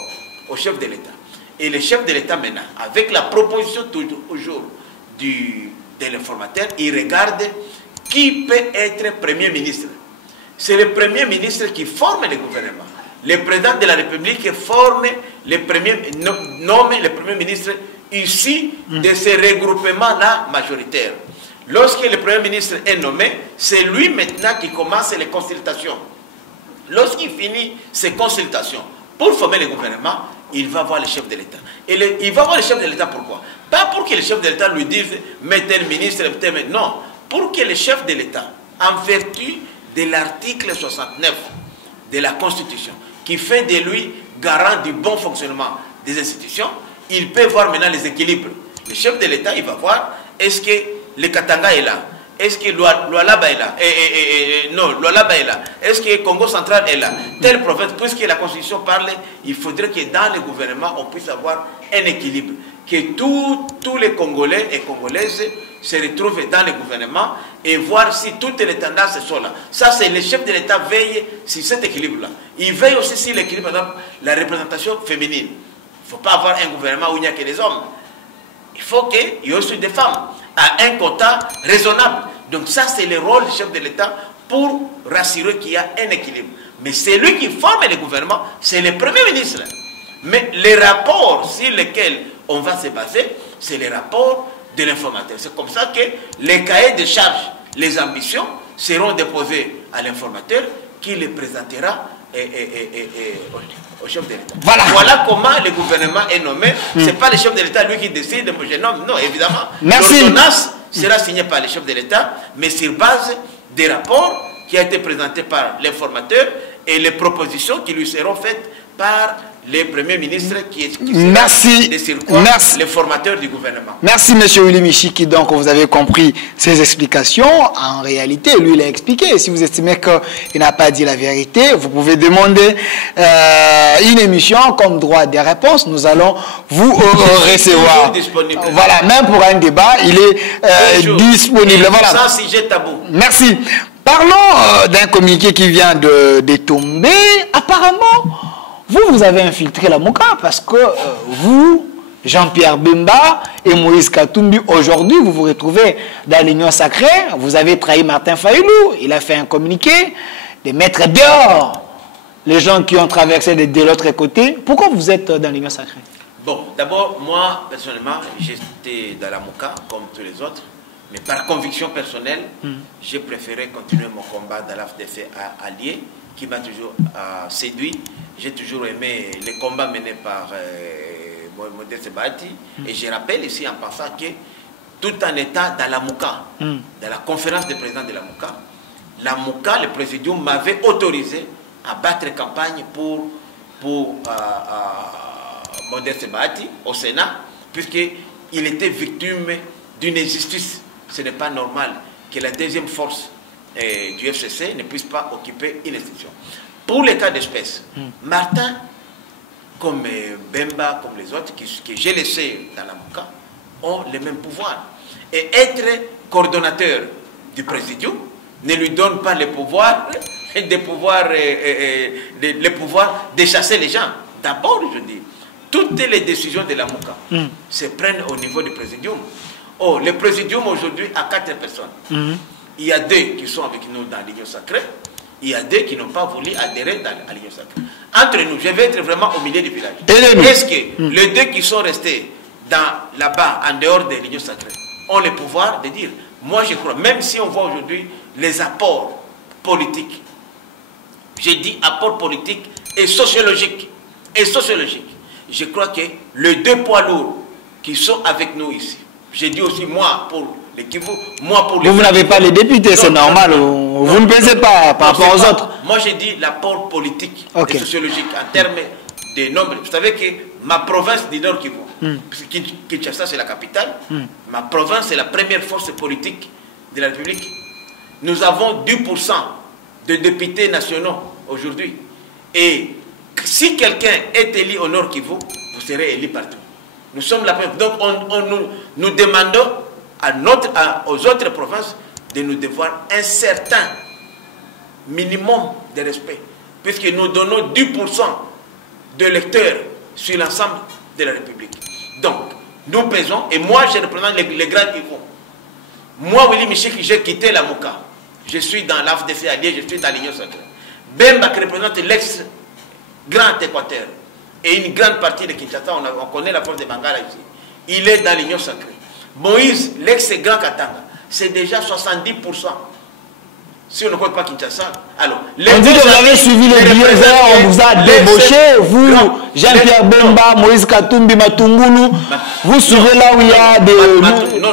au chef de l'État. Et le chef de l'État maintenant, avec la proposition toujours de l'informateur, il regarde qui peut être Premier ministre. C'est le Premier ministre qui forme le gouvernement. Le président de la République forme nomme le Premier ministre issus de ces regroupements-là majoritaires. Lorsque le Premier ministre est nommé, c'est lui maintenant qui commence les consultations. Lorsqu'il finit ses consultations pour former le gouvernement, il va voir le chef de l'État. Et il va voir le chef de l'État pourquoi? Pas pour que le chef de l'État lui dise « mais tel ministre, tel... » Non, pour que le chef de l'État, en vertu de l'article 69 de la Constitution, qui fait de lui garant du bon fonctionnement des institutions, il peut voir maintenant les équilibres. Le chef de l'État, il va voir, est-ce que le Katanga est là? Est-ce que Lualaba est là? Non, Lualaba est là. Est-ce que Congo central est là? Telle province, puisque la Constitution parle, il faudrait que dans le gouvernement, on puisse avoir un équilibre. Que tous les Congolais et Congolaises se retrouvent dans le gouvernement et voir si toutes les tendances sont là. Ça, c'est le chef de l'État veille sur cet équilibre-là. Il veille aussi sur l'équilibre, par exemple, la représentation féminine. Il ne faut pas avoir un gouvernement où il n'y a que des hommes. Il faut qu'il y ait aussi des femmes à un quota raisonnable. Donc ça, c'est le rôle du chef de l'État pour rassurer qu'il y a un équilibre. Mais c'est lui qui forme le gouvernement, c'est le Premier ministre. Mais les rapports sur lesquels on va se baser, c'est les rapports de l'informateur. C'est comme ça que les cahiers de charges, les ambitions seront déposés à l'informateur qui les présentera au chef de l'État. Voilà comment le gouvernement est nommé. Ce n'est pas le chef de l'État lui qui décide, je nomme. Non, évidemment. L'ordonnance sera signée par le chef de l'État, mais sur base des rapports qui ont été présentés par l'informateur et les propositions qui lui seront faites par le Premier ministre qui sera le formateur du gouvernement. Merci M. Willy Michiki. Donc vous avez compris ses explications. En réalité, lui il a expliqué. Si vous estimez qu'il n'a pas dit la vérité, vous pouvez demander une émission comme droit des réponses. Nous allons vous recevoir. Voilà, même pour un débat, il est disponible. Voilà. Sans sujet tabou. Merci. Parlons d'un communiqué qui vient de tomber. Apparemment, vous avez infiltré la Mouka parce que vous, Jean-Pierre Bemba et Moïse Katumbi, aujourd'hui, vous vous retrouvez dans l'Union sacrée. Vous avez trahi Martin Fayulu. Il a fait un communiqué de mettre dehors les gens qui ont traversé de l'autre côté. Pourquoi vous êtes dans l'Union sacrée? Bon, d'abord, moi, personnellement, j'étais dans la Mouka comme tous les autres. Mais par conviction personnelle, j'ai préféré continuer mon combat dans l'AFDC allié, qui m'a toujours séduit. J'ai toujours aimé les combats menés par Modeste Bahati. Et je rappelle ici en passant que tout en étant dans la Mouka, dans la conférence des présidents de la Mouka, le présidium m'avait autorisé à battre campagne pour Modeste Bahati au Sénat, puisqu'il était victime d'une injustice. Ce n'est pas normal que la deuxième force du FCC ne puisse pas occuper une institution. Pour les cas d'espèce, Martin, comme Bemba, comme les autres, que j'ai laissés dans la Mouka, ont les mêmes pouvoirs. Et être coordonnateur du présidium ne lui donne pas le pouvoir de chasser les gens. D'abord, je dis, toutes les décisions de la Mouka se prennent au niveau du présidium. Oh, le présidium aujourd'hui a 4 personnes. Il y a 2 qui sont avec nous dans l'Union sacrée. Il y a 2 qui n'ont pas voulu adhérer à l'Union sacrée. Entre nous, je vais être vraiment au milieu du village. Est-ce que les 2 qui sont restés là-bas, en dehors de l'Union sacrée, ont le pouvoir de dire, moi je crois, même si on voit aujourd'hui les apports politiques, j'ai dit apports politiques et sociologiques, je crois que les 2 poids lourds qui sont avec nous ici, j'ai dit aussi moi pour les Kivu, moi pour les... Vous n'avez pas les députés, c'est normal. Vous ne pensez pas par rapport aux autres. Moi j'ai dit l'apport politique et sociologique en termes de nombre. Vous savez que ma province du Nord Kivu, parce que Kinshasa c'est la capitale, ma province est la première force politique de la République. Nous avons 10% de députés nationaux aujourd'hui. Et si quelqu'un est élu au Nord Kivu, vous serez élu partout. Nous sommes la première. Donc nous demandons aux autres provinces de nous devoir un certain minimum de respect. Puisque nous donnons 10% de lecteurs sur l'ensemble de la République. Donc, nous pesons, et moi je représente les grands Kivu. Moi, Willy Michiki, j'ai quitté la Mouka. Je suis dans l'AFDC allié, je suis dans l'Union sacrée. Bemba qui représente l'ex-Grand Équateur et une grande partie de Kinshasa, on connaît la force de Bangala ici. il est dans l'Union sacrée. Moïse, l'ex-grand Katanga, c'est déjà 70%. Si on ne compte pas Kinshasa, alors... On dit que vous avez suivi le vieux vert, on vous a débauché, vous, Jean-Pierre Bemba, Moïse Katumbi, Matungulu, vous suivez là où il y a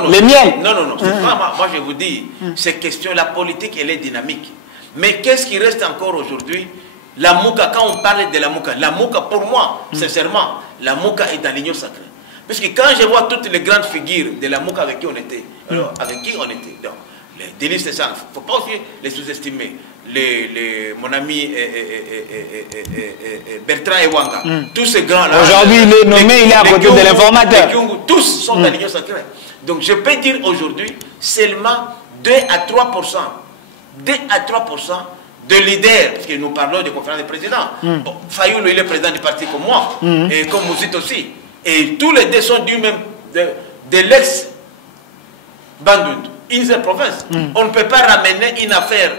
les miels. Non, moi je vous dis, ces questions, la politique, elle est dynamique. Mais qu'est-ce qui reste encore aujourd'hui? La Mouka, quand on parle de la Mouka, pour moi, sincèrement, la Mouka est dans l'Union sacrée. Parce que quand je vois toutes les grandes figures de la Mouka avec qui on était, donc, les délices, c'est ça, il ne faut pas aussi les sous-estimer. Mon ami Bertrand Ewanga, tous ces grands-là. Aujourd'hui, il est nommé, il est à côté de l'informateur. Tous sont dans l'Union sacrée. Donc je peux dire aujourd'hui, seulement 2 à 3%. 2 à 3% de leaders, parce que nous parlons de conférence des présidents. Bon, Fayoulou, il est président du parti comme moi, et comme Mouzit aussi. Et tous les deux sont du même, de l'ex-Bandundu, une seule province. On ne peut pas ramener une affaire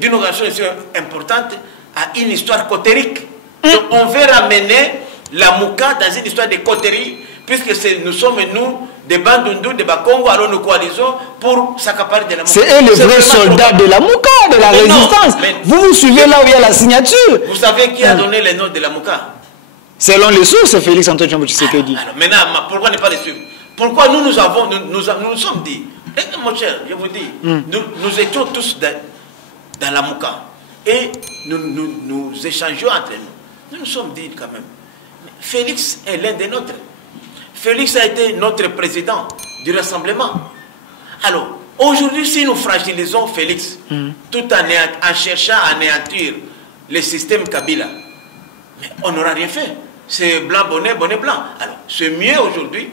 d'une organisation importante à une histoire cotérique. Donc on veut ramener la Mouka dans une histoire de cotérie, puisque nous sommes nous, des Bandundu, des Bakongo, alors nous coalisons pour s'accaparer de la Mouka. C'est eux les vrais soldats de la Mouka, de la résistance. Vous suivez là où il y a la signature. Vous savez qui a donné les noms de la Mouka? Selon les sources, c'est Félix Antoine Tshombo Tshisekedi. Alors maintenant, pourquoi ne pas les suivre? Pourquoi nous sommes dit, mon cher, je vous dis, nous étions tous dans la Mouka et nous échangeons entre nous. Nous nous sommes dit quand même, Félix est l'un des nôtres. Félix a été notre président du rassemblement. Alors, aujourd'hui, si nous fragilisons Félix, tout en cherchant à anéantir le système Kabila, mais on n'aura rien fait. C'est blanc, bonnet, bonnet blanc. Alors, c'est mieux aujourd'hui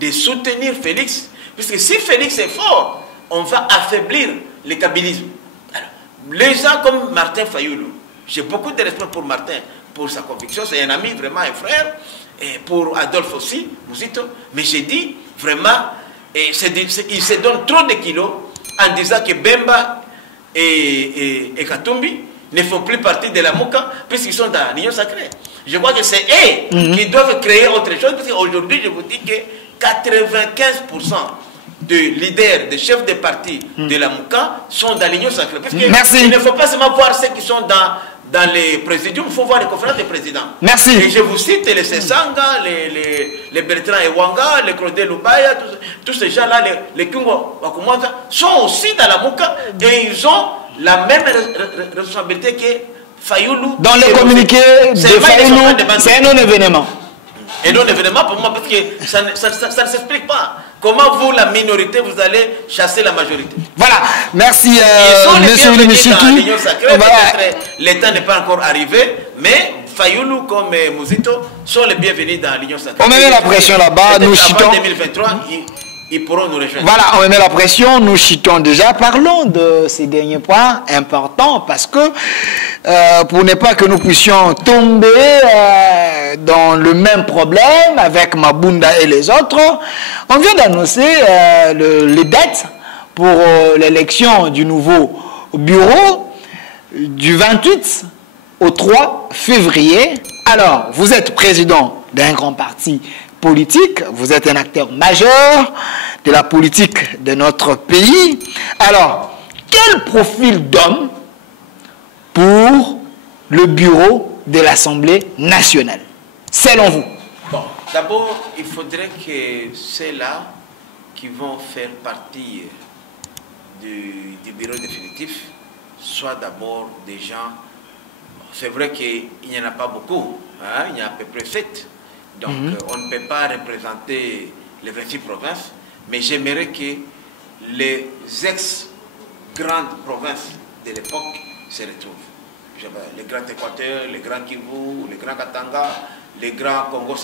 de soutenir Félix, puisque si Félix est fort, on va affaiblir le kabylisme. Alors, les gens comme Martin Fayoulou, j'ai beaucoup de respect pour Martin, pour sa conviction, c'est un ami, vraiment un frère, et pour Adolphe aussi, Mouzito, mais j'ai dit, vraiment, il se donne trop de kilos en disant que Bemba et Katumbi ne font plus partie de la Mouka, puisqu'ils sont dans l'Union sacrée. Je crois que c'est eux qui doivent créer autre chose, parce qu'aujourd'hui, je vous dis que 95% de leaders, de chefs de parti de la Mouka sont dans l'Union sacrée. Parce il ne faut pas seulement voir ceux qui sont dans les présidiums, il faut voir les conférences des présidents. Merci. Et je vous cite les Sessanga, les Bertrand Ewanga, les Claude Lubaya, tous ces gens-là, les Kungo Wakumata, sont aussi dans la Mouka et ils ont la même responsabilité que Fayoulou. Dans le communiqué de Fayoulou, c'est un non-événement. Un non-événement pour moi, parce que ça ne s'explique pas. Comment vous, la minorité, vous allez chasser la majorité? Voilà. Merci, monsieur Michiki. L'État n'est pas encore arrivé, mais Fayoulou comme Mouzito sont les bienvenus dans l'Union sacrée. On met la pression là-bas, nous chitons. En 2023, ils pourront nous rejoindre. Voilà, on met la pression, nous chitons déjà. Parlons de ces derniers points importants parce que pour ne pas que nous puissions tomber dans le même problème avec Mabunda et les autres, on vient d'annoncer les dates pour l'élection du nouveau bureau du 28 au 3 février. Alors, vous êtes président d'un grand parti politique, vous êtes un acteur majeur de la politique de notre pays. Alors, quel profil d'homme pour le bureau de l'Assemblée nationale, selon vous? Bon, d'abord, il faudrait que ceux-là qui vont faire partie du bureau définitif soient d'abord des gens... C'est vrai qu'il n'y en a pas beaucoup, hein, il y a à peu près 7. Donc, on ne peut pas représenter les 26 provinces, mais j'aimerais que les ex-grandes provinces de l'époque se retrouvent. Les grands Équateur, les grands Kivu, les grands Katanga, les grands Congo,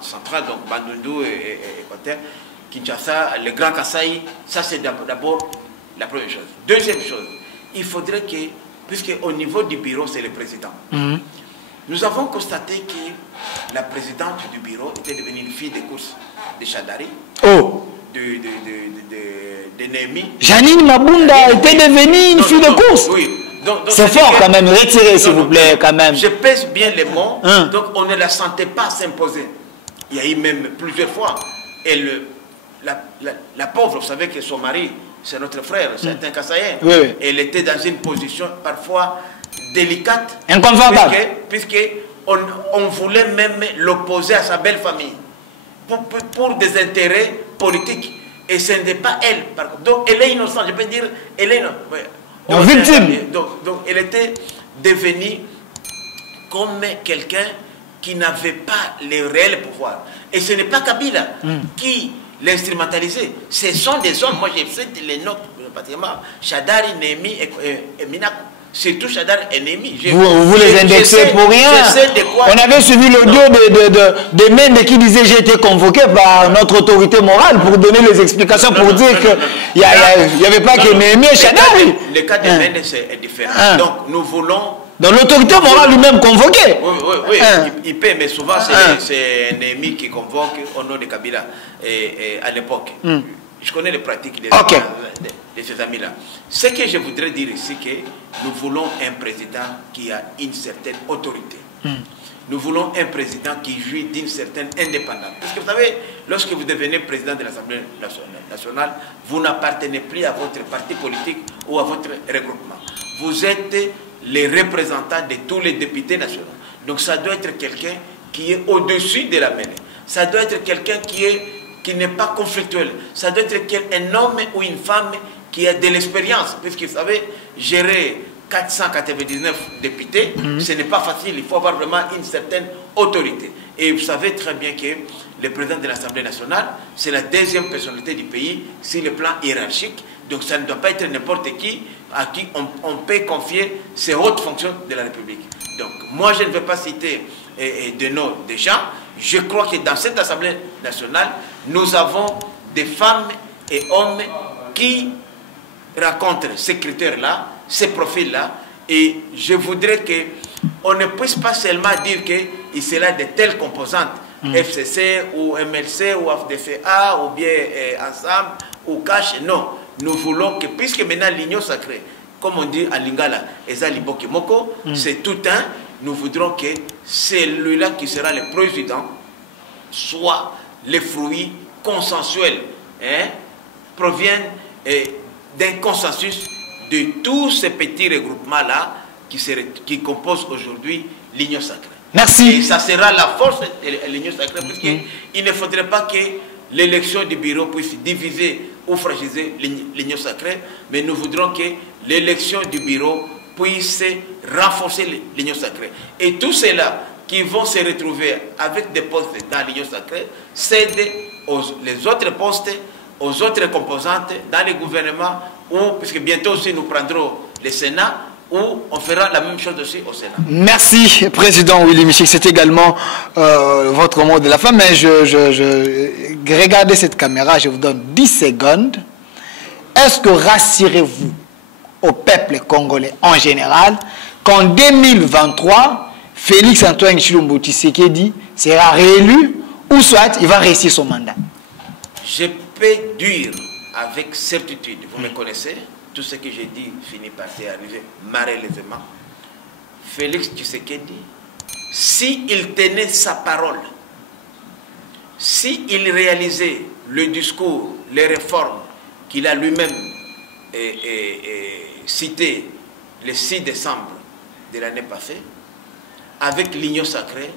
central, donc Bandundu et Équateur, Kinshasa, les grands Kasaï, ça c'est d'abord la première chose. Deuxième chose, il faudrait que, puisque au niveau du bureau c'est le président, nous avons constaté que la présidente du bureau était devenue une fille de course de Chadari, de Némi. Janine Mabunda était devenue une fille de course. Oui, C'est fort quand même, retirez s'il vous plaît quand même. Je pèse bien les mots, donc on ne la sentait pas s'imposer. Il y a eu même plusieurs fois. Et la pauvre, vous savez que son mari, c'est notre frère, c'est un Kassaïen. Oui. Elle était dans une position parfois délicate. Inconfortable. Puisqu'on voulait même l'opposer à sa belle famille. Pour des intérêts politiques. Et ce n'est pas elle. Donc elle est innocente, je peux dire, elle est victime. Donc elle était devenue comme quelqu'un qui n'avait pas le réel pouvoir. Et ce n'est pas Kabila qui l'instrumentalisait. Ce sont des hommes, moi j'ai fait les notes, pratiquement, Chadari, Némi et Minakou. Surtout Chadar ennemi. Vous les indexez pour rien. On avait suivi l'audio de Mende qui disait j'ai été convoqué par notre autorité morale pour donner les explications, pour dire qu'il n'y avait pas que Némi et Chadar. Le cas de Mende est différent. Donc nous voulons... Donc l'autorité morale lui-même convoquée. Oui, il peut, mais souvent c'est un ennemi qui convoque au nom de Kabila à l'époque. Je connais les pratiques de ces amis-là. Ce que je voudrais dire ici, c'est que nous voulons un président qui a une certaine autorité. Nous voulons un président qui jouit d'une certaine indépendance. Parce que vous savez, lorsque vous devenez président de l'Assemblée nationale, vous n'appartenez plus à votre parti politique ou à votre regroupement. Vous êtes les représentants de tous les députés nationaux. Donc ça doit être quelqu'un qui est au-dessus de la mêlée. Ça doit être quelqu'un qui n'est pas conflictuel. Ça doit être un homme ou une femme qui a de l'expérience. Puisque vous savez, gérer 499 députés, ce n'est pas facile. Il faut avoir vraiment une certaine autorité. Et vous savez très bien que le président de l'Assemblée nationale, c'est la deuxième personnalité du pays sur le plan hiérarchique. Donc ça ne doit pas être n'importe qui à qui on peut confier ces hautes fonctions de la République. Donc moi, je ne vais pas citer de noms de gens. Je crois que dans cette Assemblée nationale, nous avons des femmes et hommes qui rencontrent ces critères-là, ces profils-là, et je voudrais qu'on ne puisse pas seulement dire qu'il s'agit de telles composantes, FCC ou MLC ou AFDFA ou bien Ensemble ou Cash, non. Nous voulons que, puisque maintenant l'union sacrée, comme on dit à Lingala, Ezaliboke Moko, c'est tout un, nous voudrons que celui-là qui sera le président soit les fruits consensuels, proviennent d'un consensus de tous ces petits regroupements-là qui composent aujourd'hui l'union sacrée. Merci. Et ça sera la force de l'union sacrée, parce qu'il ne faudrait pas que l'élection du bureau puisse diviser ou fragiliser l'union sacrée, mais nous voudrons que l'élection du bureau puisse renforcer l'union sacrée. Et tous ceux-là qui vont se retrouver avec des postes dans l'union sacrée cèdent les autres postes aux autres composantes dans les gouvernements, puisque bientôt aussi nous prendrons le Sénat, où on fera la même chose aussi au Sénat. Merci, Président Willy Michik. C'est également votre mot de la fin, mais regardez cette caméra, je vous donne 10 secondes. Est-ce que rassurez-vous au peuple congolais en général qu'en 2023, Félix Antoine Tshilombo Tshisekedi sera réélu ou soit il va réussir son mandat? Je peux dire avec certitude, vous me connaissez, tout ce que j'ai dit finit par arriver malheureusement. Félix Tshisekedi, s'il tenait sa parole, s'il réalisait le discours, les réformes qu'il a lui-même cité le 6 décembre de l'année passée, avec l'union sacrée,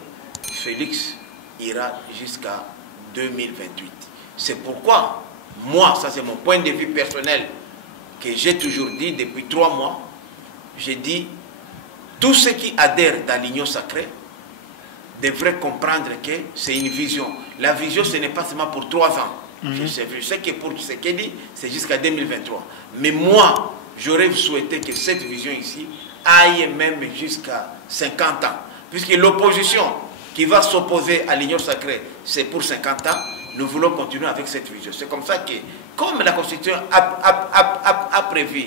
Félix ira jusqu'à 2028. C'est pourquoi, moi, ça c'est mon point de vue personnel, que j'ai toujours dit depuis 3 mois, j'ai dit, tous ceux qui adhèrent dans l'union sacrée devraient comprendre que c'est une vision. La vision, ce n'est pas seulement pour 3 ans. Je sais que pour Tshisekedi, c'est jusqu'à 2023. Mais moi, j'aurais souhaité que cette vision ici aille même jusqu'à 50 ans. Puisque l'opposition qui va s'opposer à l'union sacrée, c'est pour 50 ans, nous voulons continuer avec cette vision. C'est comme ça que, comme la Constitution a prévu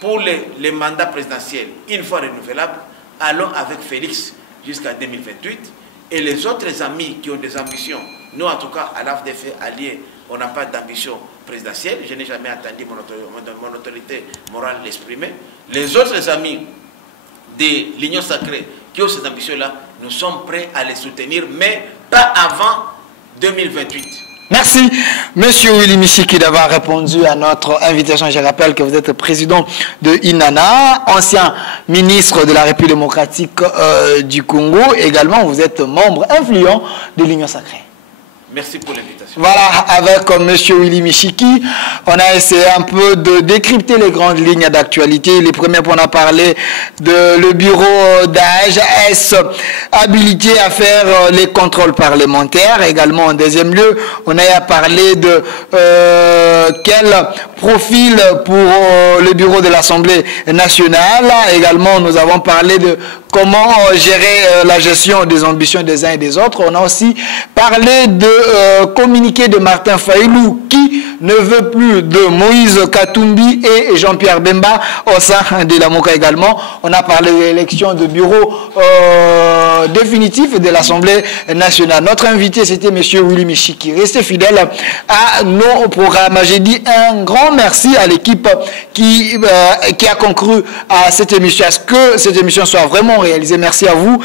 pour les mandats présidentiels, une fois renouvelables, allons avec Félix jusqu'à 2028. Et les autres amis qui ont des ambitions, nous en tout cas à l'AFDF alliés, on n'a pas d'ambition présidentielle. Je n'ai jamais entendu mon autorité morale l'exprimer. Les autres amis de l'Union sacrée qui ont cette ambition-là, nous sommes prêts à les soutenir, mais pas avant 2028. Merci, Monsieur Willy Michiki, d'avoir répondu à notre invitation. Je rappelle que vous êtes président de INANA, ancien ministre de la République démocratique du Congo. Également, vous êtes membre influent de l'Union sacrée. Merci pour l'invitation. Voilà, avec Monsieur Willy Michiki, on a essayé un peu de décrypter les grandes lignes d'actualité. Les premiers points, on a parlé de le bureau d'âge, est-ce habilité à faire les contrôles parlementaires. Également, en deuxième lieu, on a parlé de quel profil pour le bureau de l'Assemblée nationale. Également, nous avons parlé de comment gérer la gestion des ambitions des uns et des autres. On a aussi parlé de communiqué de Martin Fayulu qui ne veut plus de Moïse Katumbi et Jean-Pierre Bemba au sein de la MOCA également. On a parlé de l'élection de bureau définitif de l'Assemblée nationale. Notre invité, c'était M. Willy Michiki. Restez fidèles à nos programmes. J'ai dit un grand merci à l'équipe qui a concouru à cette émission, à ce que cette émission soit vraiment réalisée. Merci à vous.